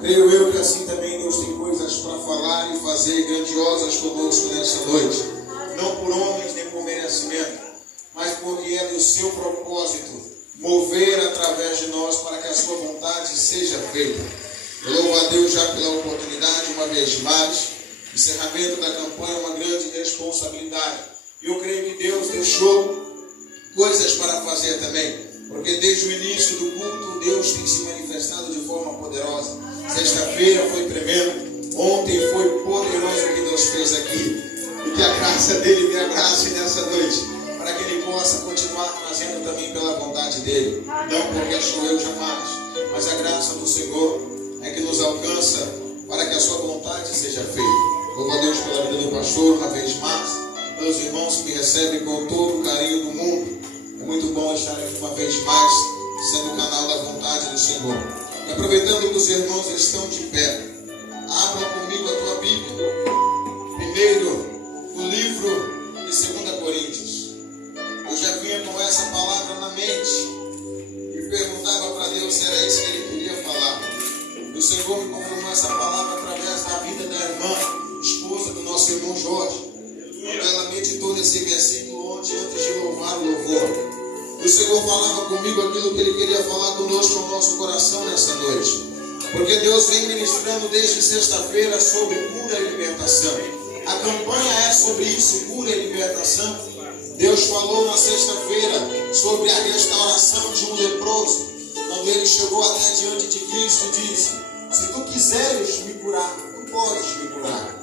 Creio eu que assim também Deus tem coisas para falar e fazer grandiosas conosco nessa noite. Não por homens nem por merecimento, mas porque é do seu propósito mover através de nós para que a sua vontade seja feita. Eu louvo a Deus já pela oportunidade, uma vez mais. Encerramento da campanha é uma grande responsabilidade. E eu creio que Deus deixou coisas para fazer também. Porque desde o início do culto, Deus tem se manifestado de forma poderosa. Sexta-feira foi tremendo. Ontem foi poderoso o que Deus fez aqui. E que a graça dele me abrace nessa noite, para que ele possa continuar fazendo também pela vontade dele. Não porque sou eu jamais, mas a graça do Senhor é que nos alcança para que a sua vontade seja feita. Louvo a Deus pela vida do pastor uma vez mais, pelos irmãos que me recebem com todo o carinho do mundo. É muito bom estar aqui uma vez mais, sendo o canal da vontade do Senhor. E aproveitando que os irmãos estão de pé, abra comigo a tua Bíblia. Primeiro, no livro de 2 Coríntios. Eu já vinha com essa palavra na mente e perguntava para Deus se era isso que ele queria falar. E o Senhor me confirmou essa palavra através da vida da irmã, esposa do nosso irmão Jorge. Quando ela meditou nesse versículo ontem, antes de louvar o louvor. E o Senhor falava comigo aquilo que ele queria falar conosco no nosso coração nessa noite. Porque Deus vem ministrando desde sexta-feira sobre cura e libertação. A campanha é sobre isso, cura e libertação. Deus falou na sexta-feira sobre a restauração de um leproso. Quando ele chegou até diante de Cristo e disse: se tu quiseres me curar, tu podes me curar.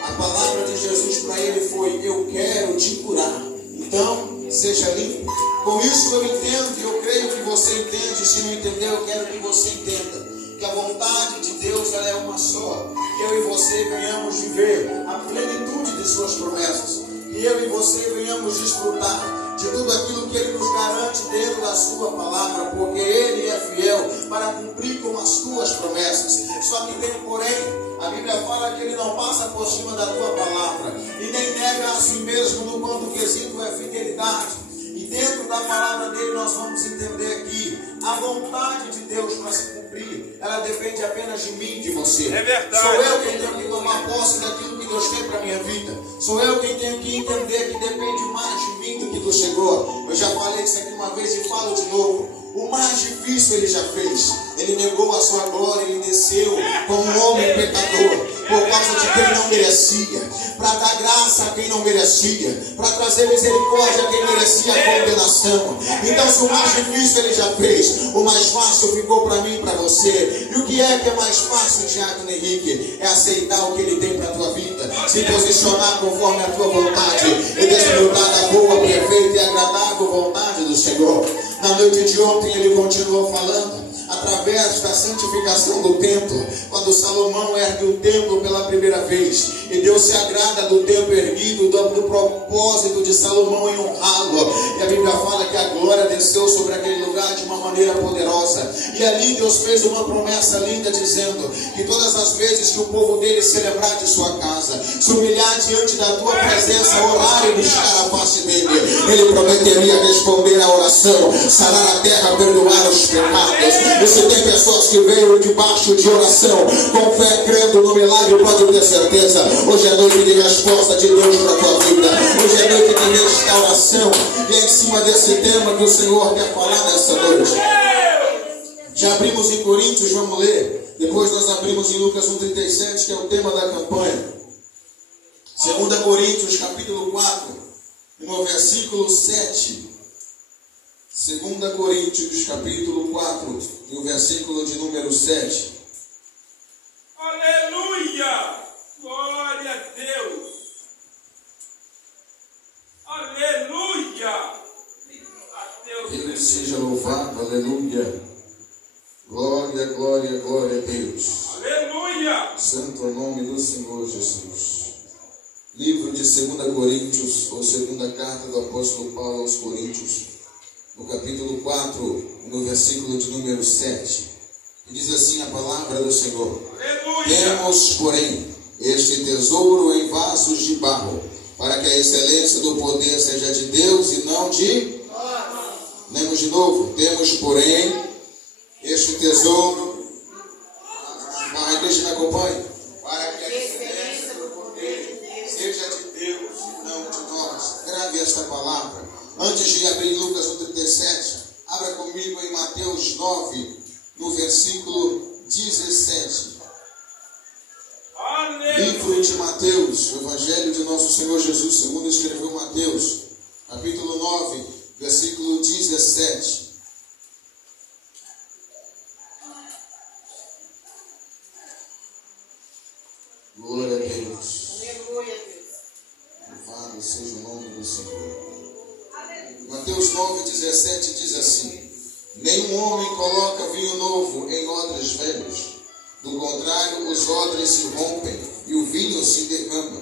A palavra de Jesus para ele foi: eu quero te curar, então seja limpo. Com isso eu entendo e eu creio que você entende. Se não entender, eu quero que você entenda que a vontade de Deus ela é uma só. Que eu e você venhamos viver a plenitude de suas promessas. Que eu e você venhamos desfrutar de tudo aquilo que Ele nos garante dentro da sua palavra. Porque Ele é fiel para cumprir com as tuas promessas. Só que tem um porém. A Bíblia fala que Ele não passa por cima da tua palavra. E nem nega a si mesmo no quanto o quesito é fidelidade. E dentro da palavra dele nós vamos entender aqui a vontade de Deus para se cumprir. Ela depende apenas de mim, de você. É verdade. Sou eu quem tenho que tomar posse daquilo que Deus tem para a minha vida. Sou eu quem tenho que entender que depende mais de mim do que do Senhor. Eu já falei isso aqui uma vez e falo de novo. O mais difícil Ele já fez. Ele negou a sua glória, Ele desceu como um homem pecador, por causa de quem não merecia, para dar graça a quem não merecia, para trazer misericórdia a quem merecia a condenação. Então, se o mais difícil Ele já fez, o mais fácil ficou para mim e para você. E o que é mais fácil, Tiago e Henrique? É aceitar o que Ele tem para a tua vida, se posicionar conforme a tua vontade e desfrutar da boa, perfeita e agradável vontade do Senhor. Na noite de ontem Ele continuou falando através da santificação do templo, quando Salomão ergue o templo pela primeira vez, e Deus se agrada do templo erguido, do propósito de Salomão em honrá-lo. E a Bíblia fala que a glória desceu sobre aquele lugar de uma maneira poderosa, e ali Deus fez uma promessa linda, dizendo que todas as vezes que o povo dele se lembrar de sua casa, se humilhar diante da tua presença, orar e buscar a face dele, Ele prometeria responder à oração, sarar a terra, perdoar os pecados. Você tem pessoas que veio debaixo de oração, com fé, crendo no milagre, pode ter certeza. Hoje é noite de resposta de Deus para a tua vida. Hoje é noite de restauração. E é em cima desse tema que o Senhor quer falar nessa noite. Já abrimos em Coríntios, vamos ler. Depois nós abrimos em Lucas 1,37, que é o tema da campanha. 2 Coríntios, capítulo 4, no versículo 7. 2 Coríntios, capítulo 4, no versículo de número 7. Aleluia! Glória a Deus! Aleluia! A Deus. Ele seja louvado, aleluia. Glória, glória, glória a Deus. Aleluia! Santo é o nome do Senhor Jesus. Livro de 2 Coríntios, ou segunda carta do apóstolo Paulo aos Coríntios, no capítulo 4, no versículo de número 7. E diz assim a palavra do Senhor: Aleluia! Temos, porém, este tesouro em vasos de barro, para que a excelência do poder seja de Deus e não de... Lemos de novo. Temos, porém, este tesouro em vasos de barro. igreja me acompanhe. Para que a excelência do poder seja de Deus e não de nós. Grave esta palavra. Antes de abrir Lucas 1,37, abra comigo em Mateus 9, no versículo 17. Livro de Mateus, o Evangelho de nosso Senhor Jesus, segundo escreveu Mateus, capítulo 9, versículo 17. Glória a Deus. Aleluia, Deus. Louvado seja o nome do Senhor. Mateus 9, 17 diz assim: nenhum homem coloca vinho novo em odres velhos. Do contrário, os odres se rompem e o vinho se derrama,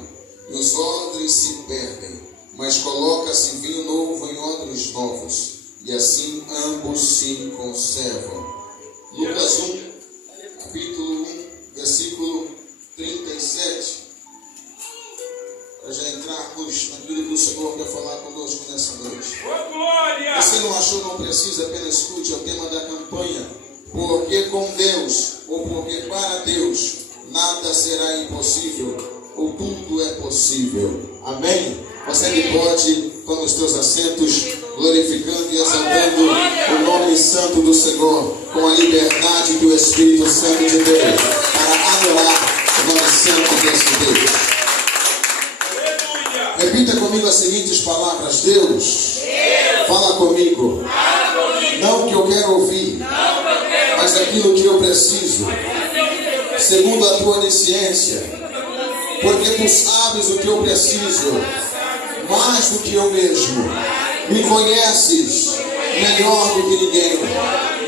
e os odres se perdem. Mas coloca-se vinho novo em odres novos, e assim ambos se conservam. Lucas 1, capítulo 1, versículo 37. Para já entrarmos naquilo que o Senhor quer falar conosco nessa noite. Oh, glória! Você não achou, não precisa, apenas escute, é o tema da campanha. Porque com Deus, ou porque para Deus, nada será impossível, ou tudo é possível. Amém? Você que pode, toma os teus assentos, glorificando e exaltando o nome santo do Senhor, com a liberdade do Espírito Santo de Deus, para adorar o nome santo desse Deus. Repita comigo as seguintes palavras: Deus, fala comigo. Não o que eu quero ouvir, mas aquilo que eu preciso, segundo a tua onisciência, porque tu sabes o que eu preciso, mais do que eu mesmo. Me conheces melhor do que ninguém.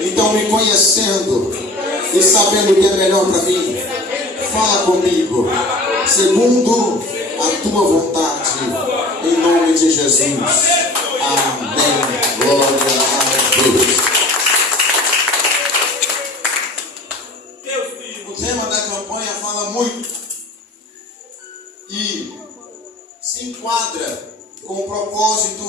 Então, me conhecendo e sabendo o que é melhor para mim, fala comigo, segundo a tua vontade, em nome de Jesus. Amém. Glória a Deus. O tema da campanha fala muito e se enquadra com o propósito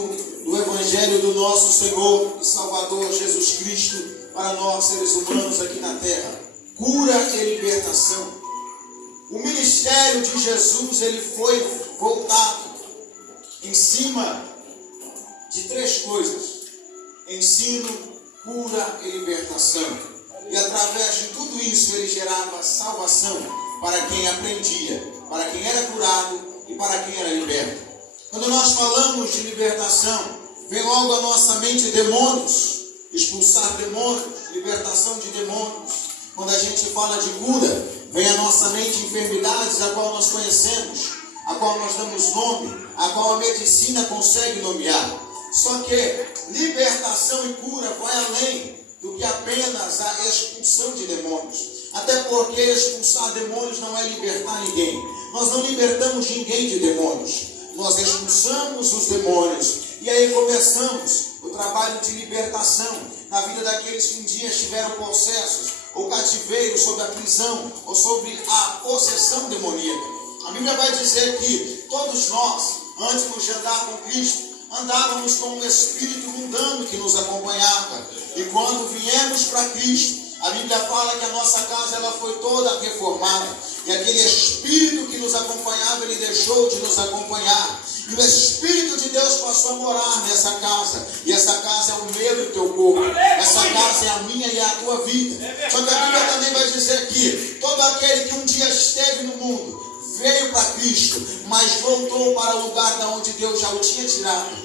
do Evangelho do nosso Senhor e Salvador Jesus Cristo para nós, seres humanos aqui na terra: cura e libertação. O ministério de Jesus, ele foi voltado em cima de três coisas: ensino, cura e libertação. E através de tudo isso ele gerava salvação para quem aprendia, para quem era curado e para quem era liberto. Quando nós falamos de libertação, vem logo à nossa mente demônios, expulsar demônios, libertação de demônios. Quando a gente fala de cura, vem à nossa mente enfermidades a qual nós conhecemos, a qual nós damos nome, a qual a medicina consegue nomear. Só que libertação e cura vai além do que apenas a expulsão de demônios. Até porque expulsar demônios não é libertar ninguém. Nós não libertamos ninguém de demônios. Nós expulsamos os demônios. E aí começamos o trabalho de libertação na vida daqueles que um dia estiveram possessos, ou cativeiro, sobre a prisão, ou sobre a possessão demoníaca. A Bíblia vai dizer que todos nós, antes de andar com Cristo, andávamos com um espírito mundano que nos acompanhava. E quando viemos para Cristo, a Bíblia fala que a nossa casa ela foi toda reformada. E aquele espírito que nos acompanhava, ele deixou de nos acompanhar. E o Espírito de Deus passou a morar nessa casa. E essa casa é o meu e o teu corpo. Essa casa é a minha e a tua vida. Só que a Bíblia também vai dizer que todo aquele que um dia esteve no mundo, veio para Cristo, mas voltou para o lugar da onde Deus já o tinha tirado.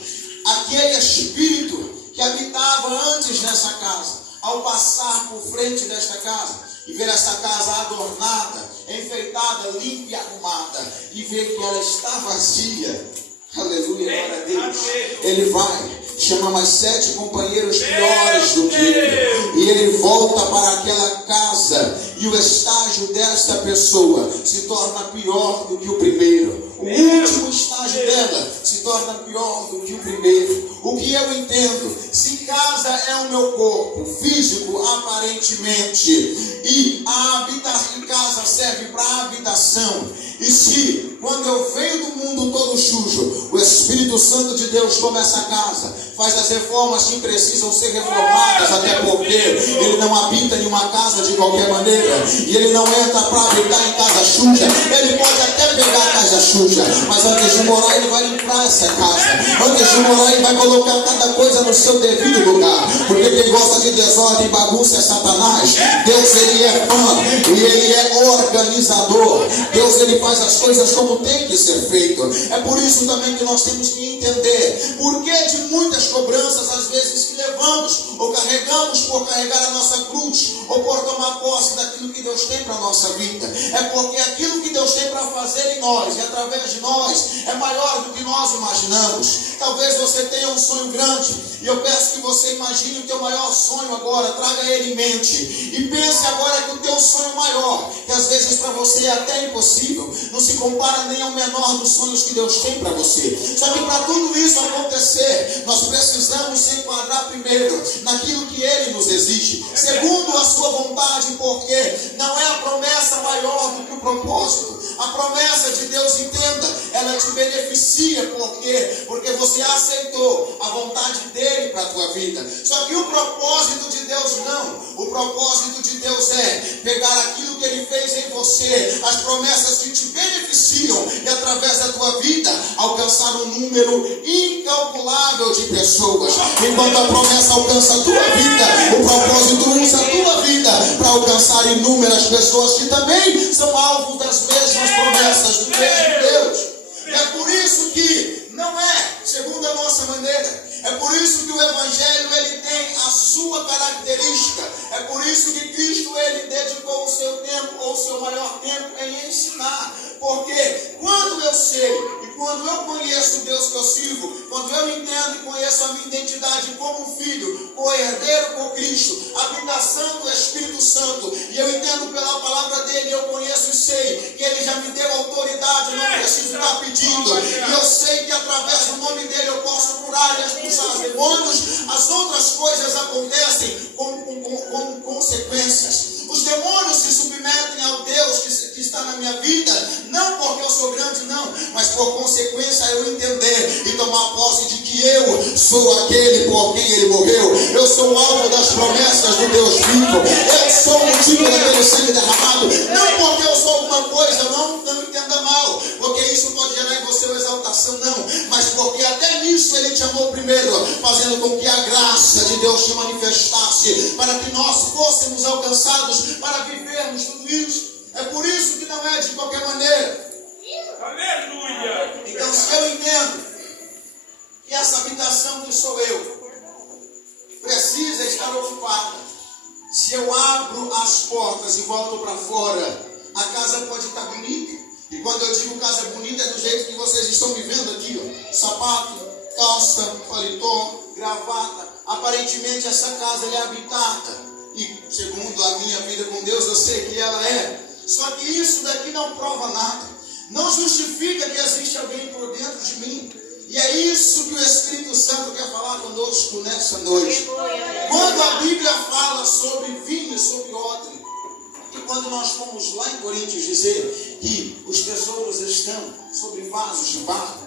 Aquele espírito que habitava antes nessa casa, ao passar por frente desta casa e ver essa casa adornada, enfeitada, limpa e arrumada, e ver que ela está vazia, aleluia, glória a Deus, ele vai, chama mais 7 companheiros piores do que ele, e ele volta para aquela casa, e o estágio desta pessoa se torna pior do que o primeiro. O último estágio dela se torna pior do que o primeiro. O que eu entendo? Se casa é o meu corpo físico, aparentemente, e a casa serve para habitação, e se quando eu venho do mundo todo sujo, o Espírito Santo de Deus toma essa casa, faz as reformas que precisam ser reformadas, até porque Ele não habita em uma casa de qualquer maneira, e Ele não entra para habitar em casa suja. Ele pode até pegar a casa suja, mas antes de morar Ele vai limpar essa casa, antes de morar Ele vai colocar cada coisa no seu devido lugar, porque quem gosta de desordem e bagunça é Satanás. Deus, Ele é fã e Ele é organizador. Deus, Ele faz as coisas como tem que ser feito. É por isso também que nós temos que entender por que de muitas cobranças às vezes que levamos ou carregamos por carregar a nossa cruz ou por tomar posse daquilo que Deus tem para a nossa vida. É porque aquilo que Deus tem para fazer em nós e através de nós é maior do que nós imaginamos. Talvez você tenha um sonho grande e eu peço que você imagine o teu maior sonho agora, traga ele em mente e pense agora que o teu sonho maior, que às vezes para você é até impossível, não se compara nem ao menor dos sonhos que Deus tem para você. Só que para tudo isso acontecer, nós precisamos se enquadrar primeiro naquilo que Ele nos exige, segundo a sua vontade, porque não é a promessa maior do que o propósito. A promessa de Deus, entenda, ela te beneficia, porque você aceitou a vontade dele para a tua vida. Só que o propósito de Deus não. O propósito de Deus é pegar aquilo que Ele fez em você, as promessas que te beneficiam, e através da tua vida alcançar um número incalculável de pessoas. Enquanto a promessa alcança a tua vida, o propósito usa a tua vida para alcançar inúmeras pessoas que também são alvos das mesmas promessas do mesmo Deus. E é por isso que não é segundo a nossa maneira. É por isso que o Evangelho ele tem a sua característica. É por isso que Cristo ele dedicou o seu tempo, ou o seu maior tempo, em ensinar. Porque quando eu sei e quando eu conheço o Deus que eu sirvo, quando eu entendo e conheço a minha identidade como um filho, co-herdeiro com Cristo, habitação do Espírito Santo, e eu entendo pela palavra dele, eu conheço e sei que ele já me deu autoridade, eu não preciso estar pedindo, e eu sei que através do nome dele eu posso curar e expulsar os demônios. As outras coisas acontecem com consequências. Os demônios se submetem ao Deus que está na minha vida, não porque eu sou grande, não, mas por consequência eu entender e tomar posse de que eu sou aquele por quem ele morreu. Eu sou o alvo das promessas do Deus vivo. Eu sou o motivo daquele sangue derramado. Não porque eu sou alguma coisa, não entenda mal, porque isso pode gerar em você uma exaltação, não, mas porque até nisso ele te amou primeiro, fazendo com que a graça de Deus se manifestasse, para que nós fôssemos alcançados para vivermos tudo isso. É por isso que não é de qualquer maneira. Aleluia! Então, se eu entendo que essa habitação que sou eu precisa estar ocupada, se eu abro as portas e volto para fora, a casa pode estar bonita. E quando eu digo casa bonita, é do jeito que vocês estão me vendo aqui, ó. Sapato, calça, paletó, gravata. Aparentemente essa casa é habitada. E segundo a minha vida com Deus, eu sei que ela é. Só que isso daqui não prova nada. Não justifica que existe alguém por dentro de mim. E é isso que o Espírito Santo quer falar conosco nessa noite. Quando a Bíblia fala sobre vinho e sobre odre, e quando nós fomos lá em Coríntios dizer que os tesouros estão sobre vasos de barro,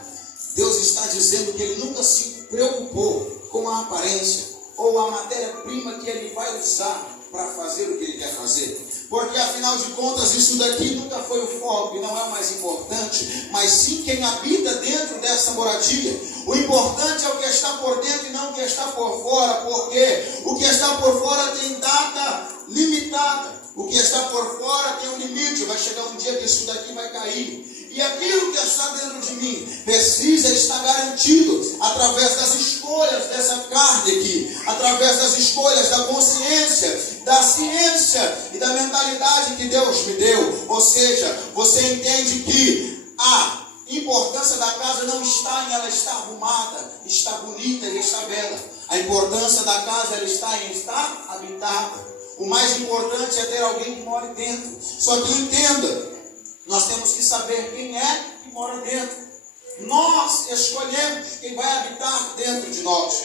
Deus está dizendo que Ele nunca se preocupou com a aparência ou a matéria-prima que Ele vai usar para fazer o que Ele quer fazer. Porque afinal de contas isso daqui nunca foi o foco e não é o mais importante, mas sim quem habita dentro dessa moradia. O importante é o que está por dentro e não o que está por fora, porque o que está por fora tem data limitada. O que está por fora tem um limite, vai chegar um dia que isso daqui vai cair. E aquilo que está dentro de mim precisa estar garantido através das escolhas dessa carne aqui, através das escolhas da consciência, da ciência e da mentalidade que Deus me deu. Ou seja, você entende que a importância da casa não está em ela estar arrumada, estar bonita e estar bela. A importância da casa ela está em estar habitada. O mais importante é ter alguém que mora dentro. Só que entenda, nós temos que saber quem é que mora dentro. Nós escolhemos quem vai habitar dentro de nós.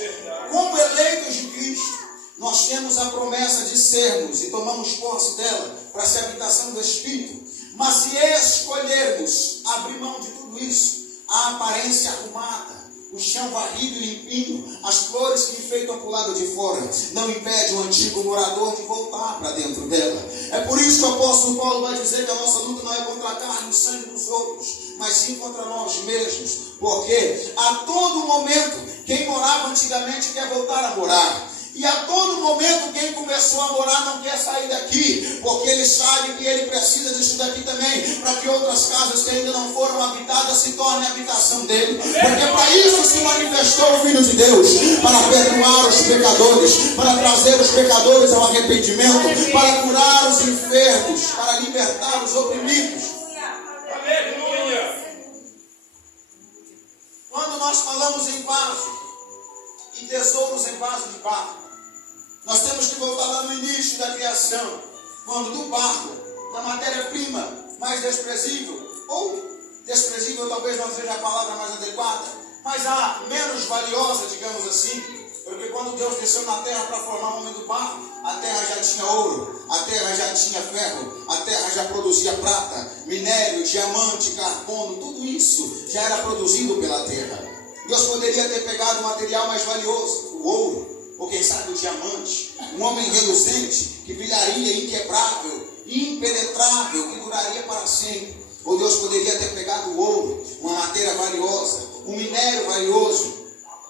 Como eleitos de Cristo, nós temos a promessa de sermos e tomamos posse dela para ser a habitação do Espírito. Mas se escolhermos abrir mão de tudo isso, a aparência arrumada, o chão varrido e limpinho, as flores que enfeitam para o lado de fora, não impede o antigo morador de voltar para dentro dela. É por isso que o apóstolo Paulo vai dizer que a nossa luta não é contra a carne e o sangue dos outros, mas sim contra nós mesmos. Porque a todo momento, quem morava antigamente quer voltar a morar. E a todo momento quem começou a morar não quer sair daqui, porque ele sabe que ele precisa disso daqui também, para que outras casas que ainda não foram habitadas se tornem a habitação dele. Porque para isso se manifestou o Filho de Deus, para perdoar os pecadores, para trazer os pecadores ao arrependimento, para curar os enfermos, para libertar os oprimidos. Aleluia! Quando nós falamos em vaso e tesouros em vaso de barro, nós temos que voltar lá no início da criação, quando do barro, da matéria-prima mais desprezível, ou desprezível talvez não seja a palavra mais adequada, mas a menos valiosa, digamos assim, porque quando Deus desceu na terra para formar o homem do barro, a terra já tinha ouro, a terra já tinha ferro, a terra já produzia prata, minério, diamante, carbono, tudo isso já era produzido pela terra. Deus poderia ter pegado o material mais valioso, o ouro, ou quem sabe o diamante, um homem reluzente, que brilharia inquebrável, impenetrável, que duraria para sempre. Ou Deus poderia ter pegado o ouro, uma matéria valiosa, um minério valioso,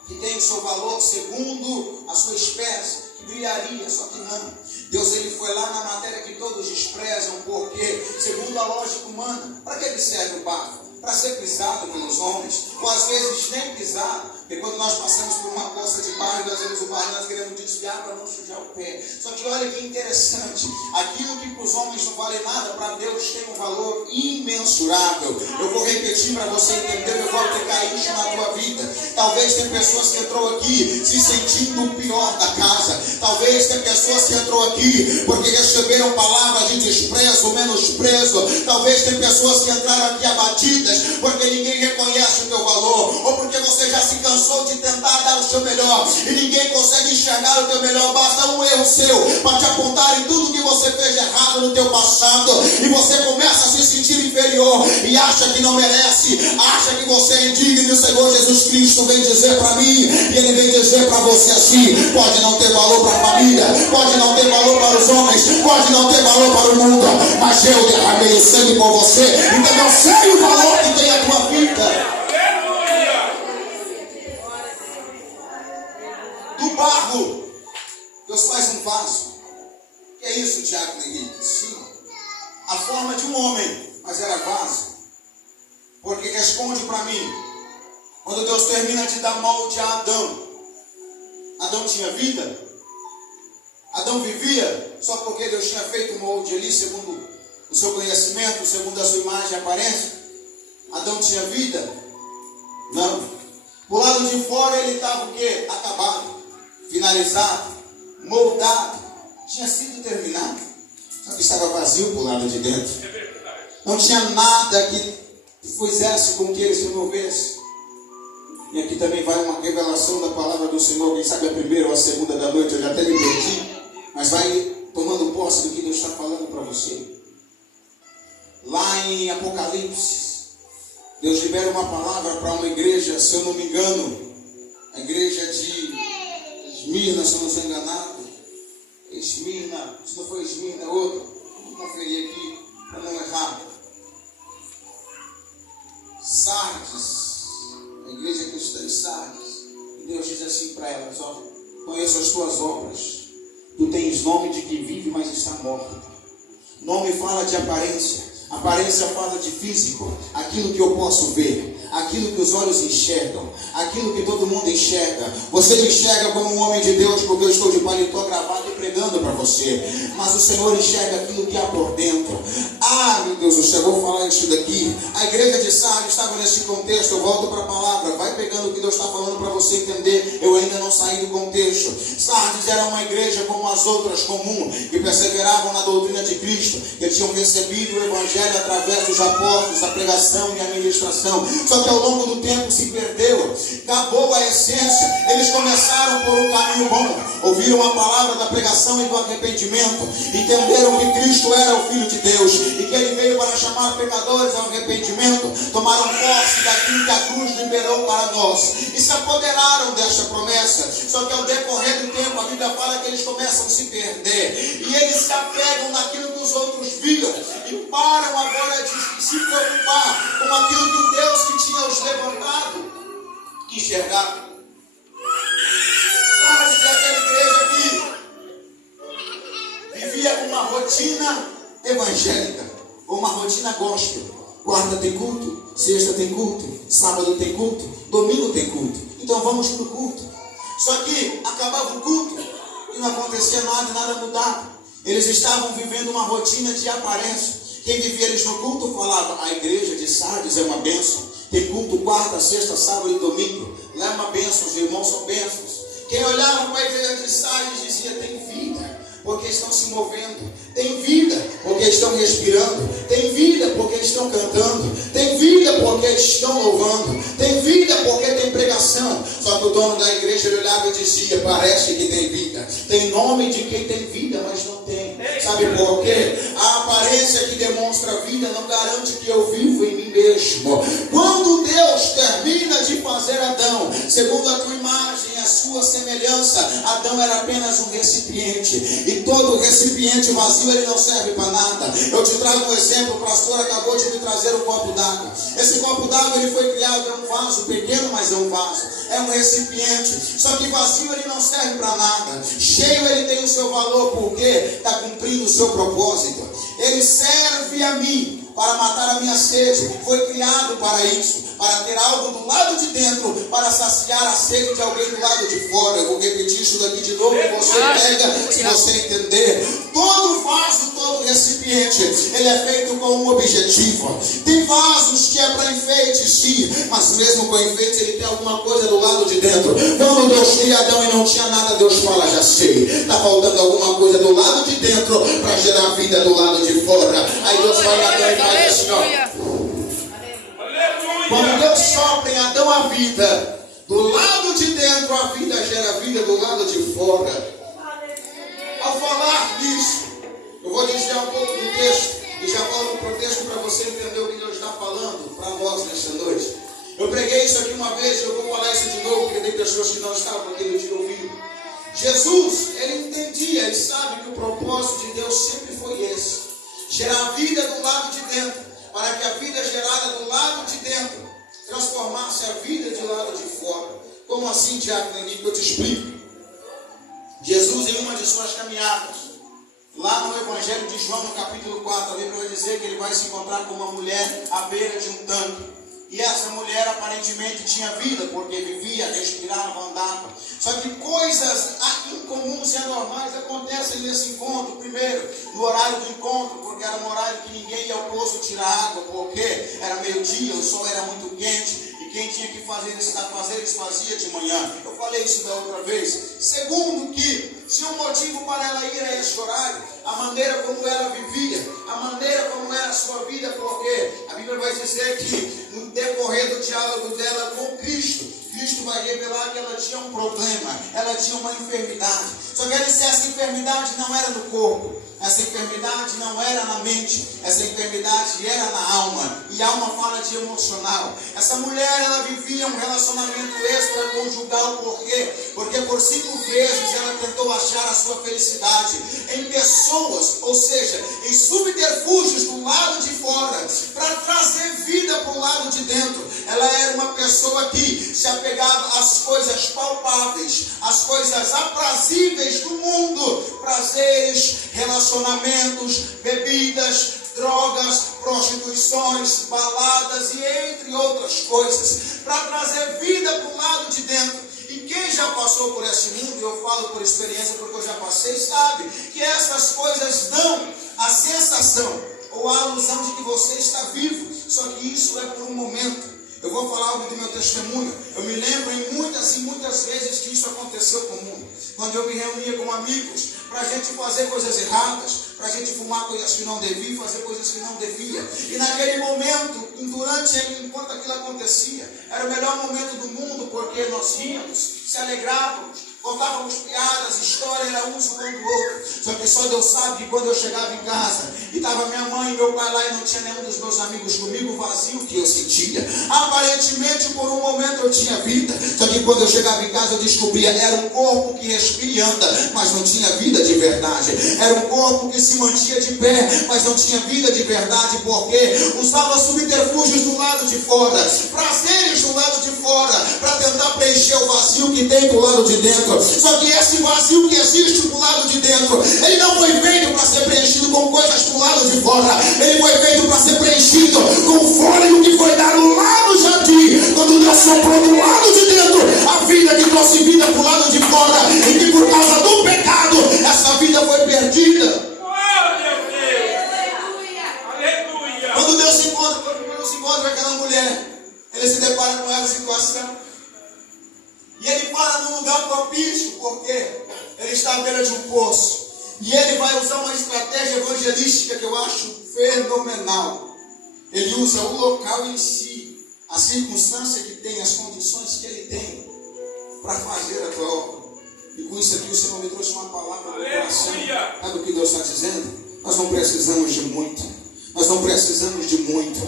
que tem o seu valor segundo a sua espécie, que brilharia, só que não. Deus ele foi lá na matéria que todos desprezam, porque, segundo a lógica humana, para que serve o barro? Para ser pisado pelos homens, ou às vezes nem pisado, porque quando nós passamos por uma poça de barro e nós vemos o barro, nós queremos desviar para não sujar o pé. Só que olha que interessante, aquilo que para os homens não vale nada, para Deus tem um valor imensurável. Eu vou repetir para você entender, eu vou aplicar isso na tua vida. Talvez tem pessoas que entrou aqui se sentindo o pior da casa. Talvez tem pessoas que entrou aqui porque receberam palavras de desprezo, menosprezo. Talvez tem pessoas que entraram aqui abatidas porque ninguém reconhece o teu valor, ou porque você já se cansou de tentar dar o seu melhor e ninguém consegue enxergar o teu melhor. Basta um erro seu para te apontar em tudo que você fez de errado no teu passado, e você começa a se sentir inferior e acha que não merece, acha que você é indigno. E o Senhor Jesus Cristo vem dizer para mim, e Ele vem dizer para você assim: pode não ter valor para a família, pode não ter valor para os homens, pode não ter valor para o mundo, mas eu derramei o sangue por você, então eu sei o valor que tem a tua vida. Do barro, Deus faz um vaso. Que é isso, Tiago Henrique? Sim, a forma de um homem, mas era vaso. Porque responde para mim, quando Deus termina de dar molde a Adão, Adão tinha vida? Adão vivia só porque Deus tinha feito um molde ali, segundo o seu conhecimento, segundo a sua imagem e aparência? Adão tinha vida? Não. Do lado de fora ele estava o quê? Acabado, finalizado, moldado, tinha sido terminado, só que estava vazio do lado de dentro. Não tinha nada que fizesse com que ele se movesse. E aqui também vai uma revelação da palavra do Senhor. Quem sabe a primeira ou a segunda da noite, eu já até me perdi, mas vai tomando posse do que Deus está falando para você. Lá em Apocalipse, Deus libera uma palavra para uma igreja, se eu não me engano, a igreja de Esmirna, se eu não estou enganado. Esmirna, se não foi Esmirna, é outra. Vou conferir aqui para não errar. Sardes, a igreja cristã de Sardes. E Deus diz assim para elas: ó, conheço as tuas obras. Tu tens nome de que vive, mas está morto. Nome fala de aparência. Aparência fala de físico, aquilo que eu posso ver, aquilo que os olhos enxergam, aquilo que todo mundo enxerga. Você me enxerga como um homem de Deus, porque eu estou de paletó gravado e pregando para você. Mas o Senhor enxerga aquilo que há por dentro. Ah, meu Deus do céu, vou falar isso daqui. A igreja de Sardes estava nesse contexto. Eu volto para a palavra, vai pegando o que Deus está falando para você entender. Eu ainda não saí do contexto. Sardes era uma igreja como as outras comum, que perseveravam na doutrina de Cristo, que tinham recebido o evangelho através dos apóstolos, da pregação e administração. Só que ao longo do tempo se perdeu, acabou a essência. Eles começaram por um caminho bom, ouviram a palavra da pregação e do arrependimento, entenderam que Cristo era o Filho de Deus e que Ele veio para chamar chamar pecadores ao arrependimento, tomaram posse daquilo que a cruz liberou para nós e se apoderaram desta promessa. Só que ao decorrer do tempo, a Bíblia fala que eles começam a se perder e eles se apegam naquilo que os outros viram e param agora de se preocupar com aquilo que o Deus que tinha os levantado enxergava. Sardes é aquela igreja que vivia uma rotina evangélica, uma rotina gospel. Quarta tem culto, sexta tem culto, sábado tem culto, domingo tem culto. Então vamos para o culto. Só que acabava o culto e não acontecia nada, nada mudava. Eles estavam vivendo uma rotina de aparência. Quem vivia eles no culto falava: a igreja de Sardes é uma bênção. Tem culto quarta, sexta, sábado e domingo. Lá é uma bênção, os irmãos são bênçãos. Quem olhava para a igreja de Sardes dizia: tem vida, porque estão se movendo. Tem vida, porque estão respirando. Tem vida, porque estão cantando. Tem vida, porque estão louvando. Tem vida, porque tem pregação. Só que o dono da igreja ele olhava e dizia: parece que tem vida. Tem nome de quem tem vida, mas não tem. Sabe por quê? A aparência que demonstra vida não garante que eu vivo em mim mesmo. Quando Deus termina de fazer Adão, segundo a tua imagem e a sua semelhança, Adão era apenas um recipiente. E todo recipiente vazio ele não serve para nada. Eu te trago um exemplo. O pastor acabou de me trazer um copo d'água. Esse copo d'água ele foi criado, é um vaso pequeno, mas é um vaso, é um recipiente. Só que vazio ele não serve para nada. Cheio ele tem o seu valor, porque está cumprindo o seu propósito. Ele serve a mim para matar a minha sede. Foi criado para isso, para ter algo do lado de dentro, para saciar a sede de alguém do lado de fora. Eu vou repetir isso daqui de novo, você pega, se você entender. Todo vaso, todo recipiente, ele é feito com um objetivo. Tem vasos que é para enfeite, sim, mas mesmo com enfeite ele tem alguma coisa do lado de dentro. Quando Deus cria Adão e não tinha nada, Deus fala: já sei, está faltando alguma coisa do lado de dentro para gerar vida do lado de fora. Aí Deus vai Adão e faz assim, ó. Quando Deus sopra em Adão a vida, do lado de dentro a vida gera vida do lado de fora. Ao falar nisso, eu vou dizer um pouco do texto e já volto para o texto para você entender o que Deus está falando para nós nesta noite. Eu preguei isso aqui uma vez e eu vou falar isso de novo, porque tem pessoas que não estavam naquele dia ouvindo. Jesus, ele entendia, ele sabe que o propósito de Deus sempre foi esse: gerar vida do lado de dentro, para que a vida gerada do lado de dentro transformasse a vida de lado de fora. Como assim, Diácono Henrique? Eu te explico. Jesus, em uma de suas caminhadas, lá no Evangelho de João, no capítulo 4, a Bíblia vai dizer que ele vai se encontrar com uma mulher à beira de um tanque. E essa mulher aparentemente tinha vida, porque vivia, respirava, andava. Só que coisas incomuns e anormais acontecem nesse encontro. Primeiro, no horário do encontro, porque era um horário que ninguém ia ao poço tirar água, porque era meio-dia, o sol era muito quente. E quem tinha que fazer esse eles fazia de manhã. Eu falei isso da outra vez. Segundo, que se um motivo para ela ir a esse horário, a maneira como ela vivia, a maneira como era a sua vida, porque a Bíblia vai dizer que no decorrer do diálogo dela com Cristo, Cristo vai revelar que ela tinha um problema, ela tinha uma enfermidade. Só que essa enfermidade não era no corpo, essa enfermidade não era na mente, essa enfermidade era na alma. E alma fala de emocional. Essa mulher, ela vivia um relacionamento extraconjugal. Por quê? Porque por 5 vezes ela tentou achar a sua felicidade em pessoas, ou seja, em subterfúgios do lado de fora, para trazer vida para o lado de dentro. Ela era uma pessoa que se apegava às coisas palpáveis, às coisas aprazíveis do mundo, prazeres, relacionamentos, bebidas, drogas, prostituições, baladas e entre outras coisas, para trazer vida para o lado de dentro. E quem já passou por esse mundo, eu falo por experiência porque eu já passei, sabe que essas coisas dão a sensação ou a ilusão de que você está vivo. Só que isso é por um momento. Eu vou falar algo do meu testemunho. Eu me lembro em muitas e muitas vezes que isso aconteceu comigo. Quando eu me reunia com amigos para a gente fazer coisas erradas, para a gente fumar coisas que não devia, fazer coisas que não devia. E naquele momento, enquanto aquilo acontecia, era o melhor momento do mundo, porque nós ríamos, se alegrávamos, contávamos piadas, história, era um zoando o outro. Só que só Deus sabe que quando eu chegava em casa e estava minha mãe e meu pai lá e não tinha nenhum dos meus amigos comigo, o vazio que eu sentia. Aparentemente, por um momento eu tinha vida. Só que quando eu chegava em casa eu descobria, era um corpo que respira e anda, mas não tinha vida de verdade. Era um corpo que se mantinha de pé, mas não tinha vida de verdade, porque usava subterfúgios do lado de fora, prazeres do lado de fora, para tentar preencher o vazio que tem do lado de dentro. Só que esse vazio que existe do lado de dentro, ele não foi feito para ser preenchido com coisas do lado de fora. Ele foi feito para ser preenchido com o fôlego que foi dado lá no jardim, quando Deus soprou do lado de dentro a vida que trouxe vida para o lado de fora, e que por causa do pecado essa vida foi perdida. Quando Deus se encontra com aquela mulher, ele se depara com ela em situação. E ele para num lugar propício, porque ele está à beira de um poço. E ele vai usar uma estratégia evangelística que eu acho fenomenal. Ele usa o local em si, a circunstância que tem, as condições que ele tem para fazer a tua obra. E com isso aqui o Senhor me trouxe uma palavra do coração. Sabe o que Deus está dizendo? Nós não precisamos de muito. Nós não precisamos de muito.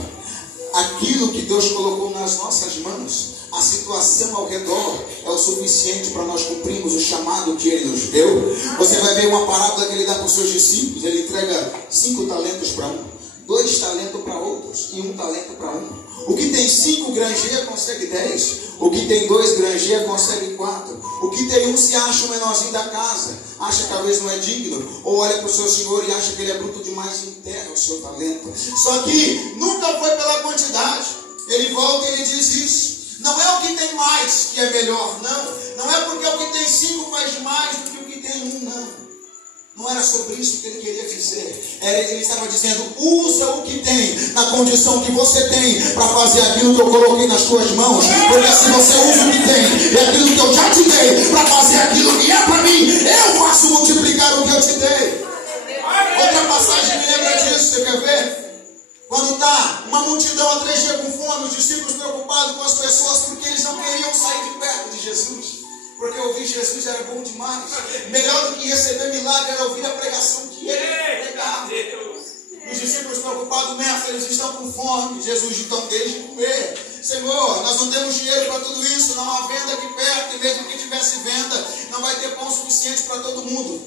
Aquilo que Deus colocou nas nossas mãos, a situação ao redor é o suficiente para nós cumprirmos o chamado que Ele nos deu. Você vai ver uma parábola que Ele dá para os seus discípulos. Ele entrega 5 talentos para um, 2 talentos para outros e 1 talento para um. O que tem 5 granjeia consegue 10. O que tem 2 granjeia consegue 4. O que tem 1 se acha o menorzinho da casa, acha que talvez não é digno, ou olha para o seu senhor e acha que ele é bruto demais e enterra o seu talento. Só que nunca foi pela quantidade. Ele volta e ele diz isso. Não é o que tem mais que é melhor, não. Não é porque o que tem 5 faz mais do que o que tem 1, não. Não era sobre isso que ele queria dizer. Ele estava dizendo, usa o que tem, na condição que você tem, para fazer aquilo que eu coloquei nas tuas mãos. Porque se você usa o que tem, é aquilo que eu já te dei, para fazer aquilo que é para mim, eu faço multiplicar o que eu te dei. Outra passagem me lembra disso, você quer ver? Quando está uma multidão há 3 dias com fome, os discípulos preocupados com as pessoas, porque eles não queriam sair de perto de Jesus. Porque ouvir Jesus era bom demais. Melhor do que receber milagre era ouvir a pregação que ele pregava. Os discípulos preocupados, mestre, eles estão com fome. Jesus, então deixe de comer. Senhor, nós não temos dinheiro para tudo isso. Não há venda aqui perto. E mesmo que tivesse venda, não vai ter pão suficiente para todo mundo.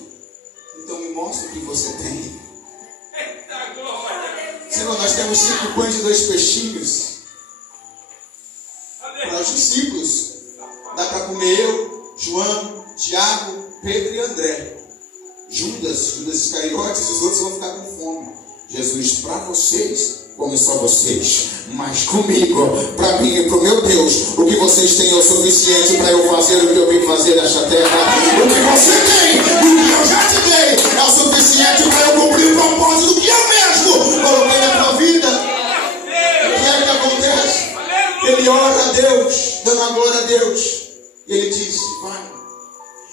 Então me mostra o que você tem. Senhor, nós temos 5 pães e 2 peixinhos. Para os discípulos, dá para comer eu, João, Tiago, Pedro e André. Judas Iscariotes, os outros vão ficar com fome. Jesus, para vocês, come só vocês, mas comigo, para mim e para o meu Deus, o que vocês têm é o suficiente para eu fazer o que eu vim fazer nesta terra. O que você tem, o que eu já te dei, é o suficiente para eu cumprir o propósito que eu mesmo coloquei na tua vida. O que é que acontece? Ele ora a Deus, dando a glória a Deus. E ele disse, vai.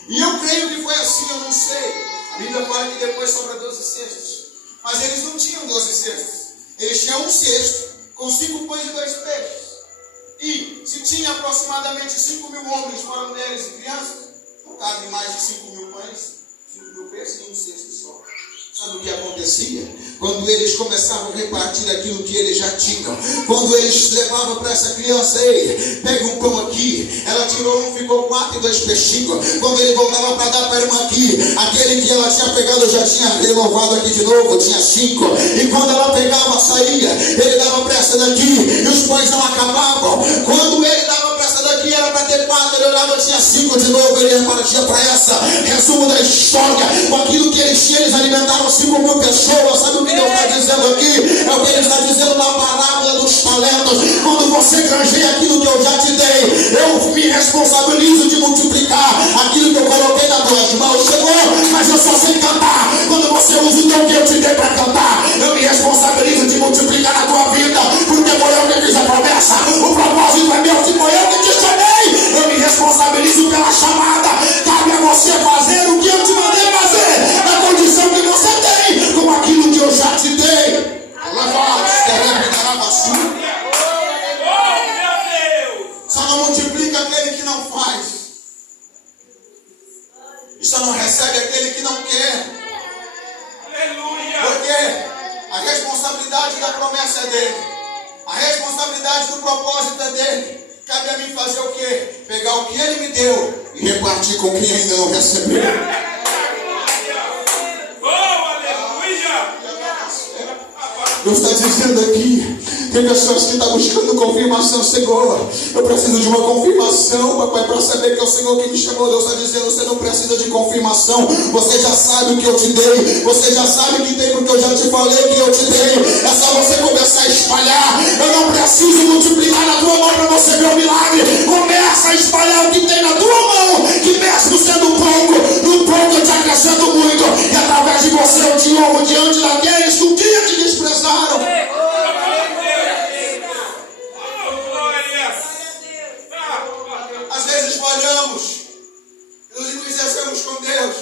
E eu creio que foi assim, eu não sei. A Bíblia fala que depois sobra 12 cestos. Mas eles não tinham 12 cestos. Eles tinham 1 cesto com 5 pães e 2 peixes. E se tinha aproximadamente 5 mil homens, fora mulheres e crianças, não cabe mais de 5 mil pães, 5 mil peixes e 1 cesto só. Sabe o que acontecia? Quando eles começavam a repartir aquilo que eles já tinham, quando eles levavam para essa criança, ei, pega um pão aqui, ela tirou 1, ficou 4 e 2 peixinhos. Quando ele voltava para dar para a irmã aqui, aquele que ela tinha pegado já tinha renovado aqui de novo, tinha 5. E quando ela pegava, saía, ele dava para essa daqui, e os pães não acabavam. Quando ele dava para essa daqui, era para ter 4, ele olhava, tinha 5 de novo, ele repartia para essa. Resumo da história, com aquilo que eles tinham, eles alimentaram 5 mil pessoas. Sabe o que Deus está dizendo aqui? É o que Ele está dizendo na parábola dos talentos. Quando você granjeia aquilo que eu já te dei, eu me responsabilizo de multiplicar aquilo que eu coloquei nas tuas mãos. Senhor, mas eu só sei cantar. Quando você usa o dom que eu te dei para cantar, eu me responsabilizo de multiplicar na tua vida, porque foi eu que fiz a promessa. O propósito é meu, se foi eu que te chamei, eu me responsabilizo pela chamada. Cabe a você fazer o que eu te mandei fazer, na condição que você tem, com aquilo que eu já te dei. Levanta. é dele. A responsabilidade do propósito é dele. Cabe a mim fazer o quê? Pegar o que ele me deu e repartir com quem ainda não recebeu. Deus está dizendo aqui, tem pessoas que estão buscando confirmação. Senhor, eu preciso de uma confirmação, papai, para saber que é o Senhor que me chamou. Deus está dizendo, você não precisa de confirmação. Você já sabe o que eu te dei. Você já sabe o que tem, porque eu já te falei que eu te dei. É só você começar a espalhar. Eu não preciso multiplicar na tua mão para você ver o milagre. Começa a espalhar o que tem na tua mão, que mesmo sendo pouco, no pouco eu te acrescento muito. E através de você eu te honro diante daqueles que um dia te desprezaram. Às vezes falhamos, nos entristecemos com Deus,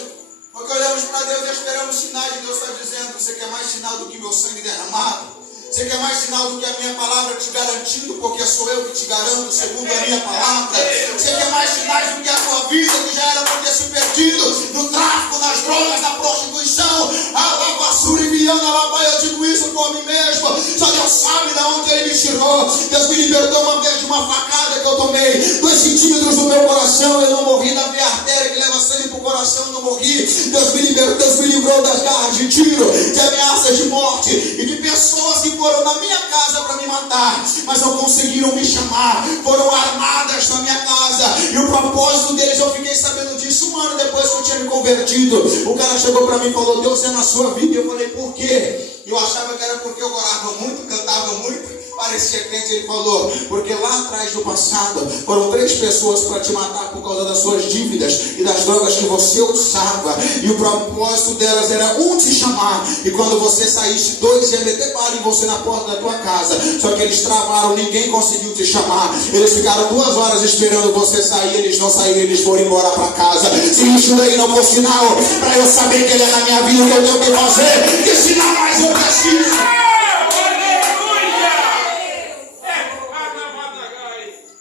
porque olhamos para Deus e esperamos sinais. E Deus está dizendo, você quer mais sinal do que meu sangue derramado? Você quer mais sinal do que a minha palavra te garantindo, porque sou eu que te garanto segundo a minha palavra? Você quer mais sinais do que a tua vida, que já era para ter se perdido no tráfico, nas drogas, na prostituição? A lavassura e viana, eu digo isso por mim mesmo. Só Deus sabe de onde Ele me tirou. Deus me libertou uma vez de uma facada que eu tomei, 2 centímetros do meu coração, eu não morri. Da minha artéria que leva sangue para o coração, eu não morri. Deus me libertou, Deus me livrou das garras de tiro, de ameaças de morte e de pessoas que foram na minha casa para me matar, mas não conseguiram me chamar. Foram armadas na minha casa, e o propósito deles, eu fiquei sabendo disso 1 ano depois que eu tinha me convertido. O cara chegou para mim e falou, Deus é na sua vida. Eu falei, por quê? Eu achava que era porque eu orava muito, cantava muito, parecia crente. Ele falou, porque lá atrás do passado foram 3 pessoas para te matar por causa das suas dívidas e das drogas que você usava, e o propósito delas era te chamar, e quando você saísse, 2 iam meter bala em você na porta da tua casa. Só que eles travaram, ninguém conseguiu te chamar. Eles ficaram 2 horas esperando você sair, eles não saíram, eles foram embora para casa. Se isso daí não for sinal para eu saber que Ele é na minha vida, o que eu tenho que fazer, que sinal mais eu preciso?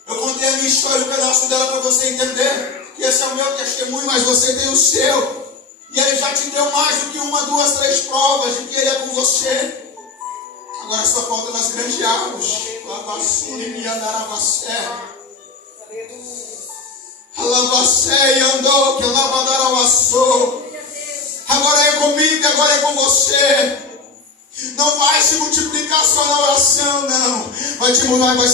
Eu contei a minha história, um pedaço dela para você entender que esse é o meu testemunho, mas você tem o seu. E Ele já te deu mais do que 1, 2, 3 provas de que Ele é com você. Agora só falta nas grandes árvores. Lavassura e me andaravacé. Alavacé e andou, que eu lavadaravassou. Agora é comigo, agora é com você. Não vai se multiplicar só na oração, não. Vai se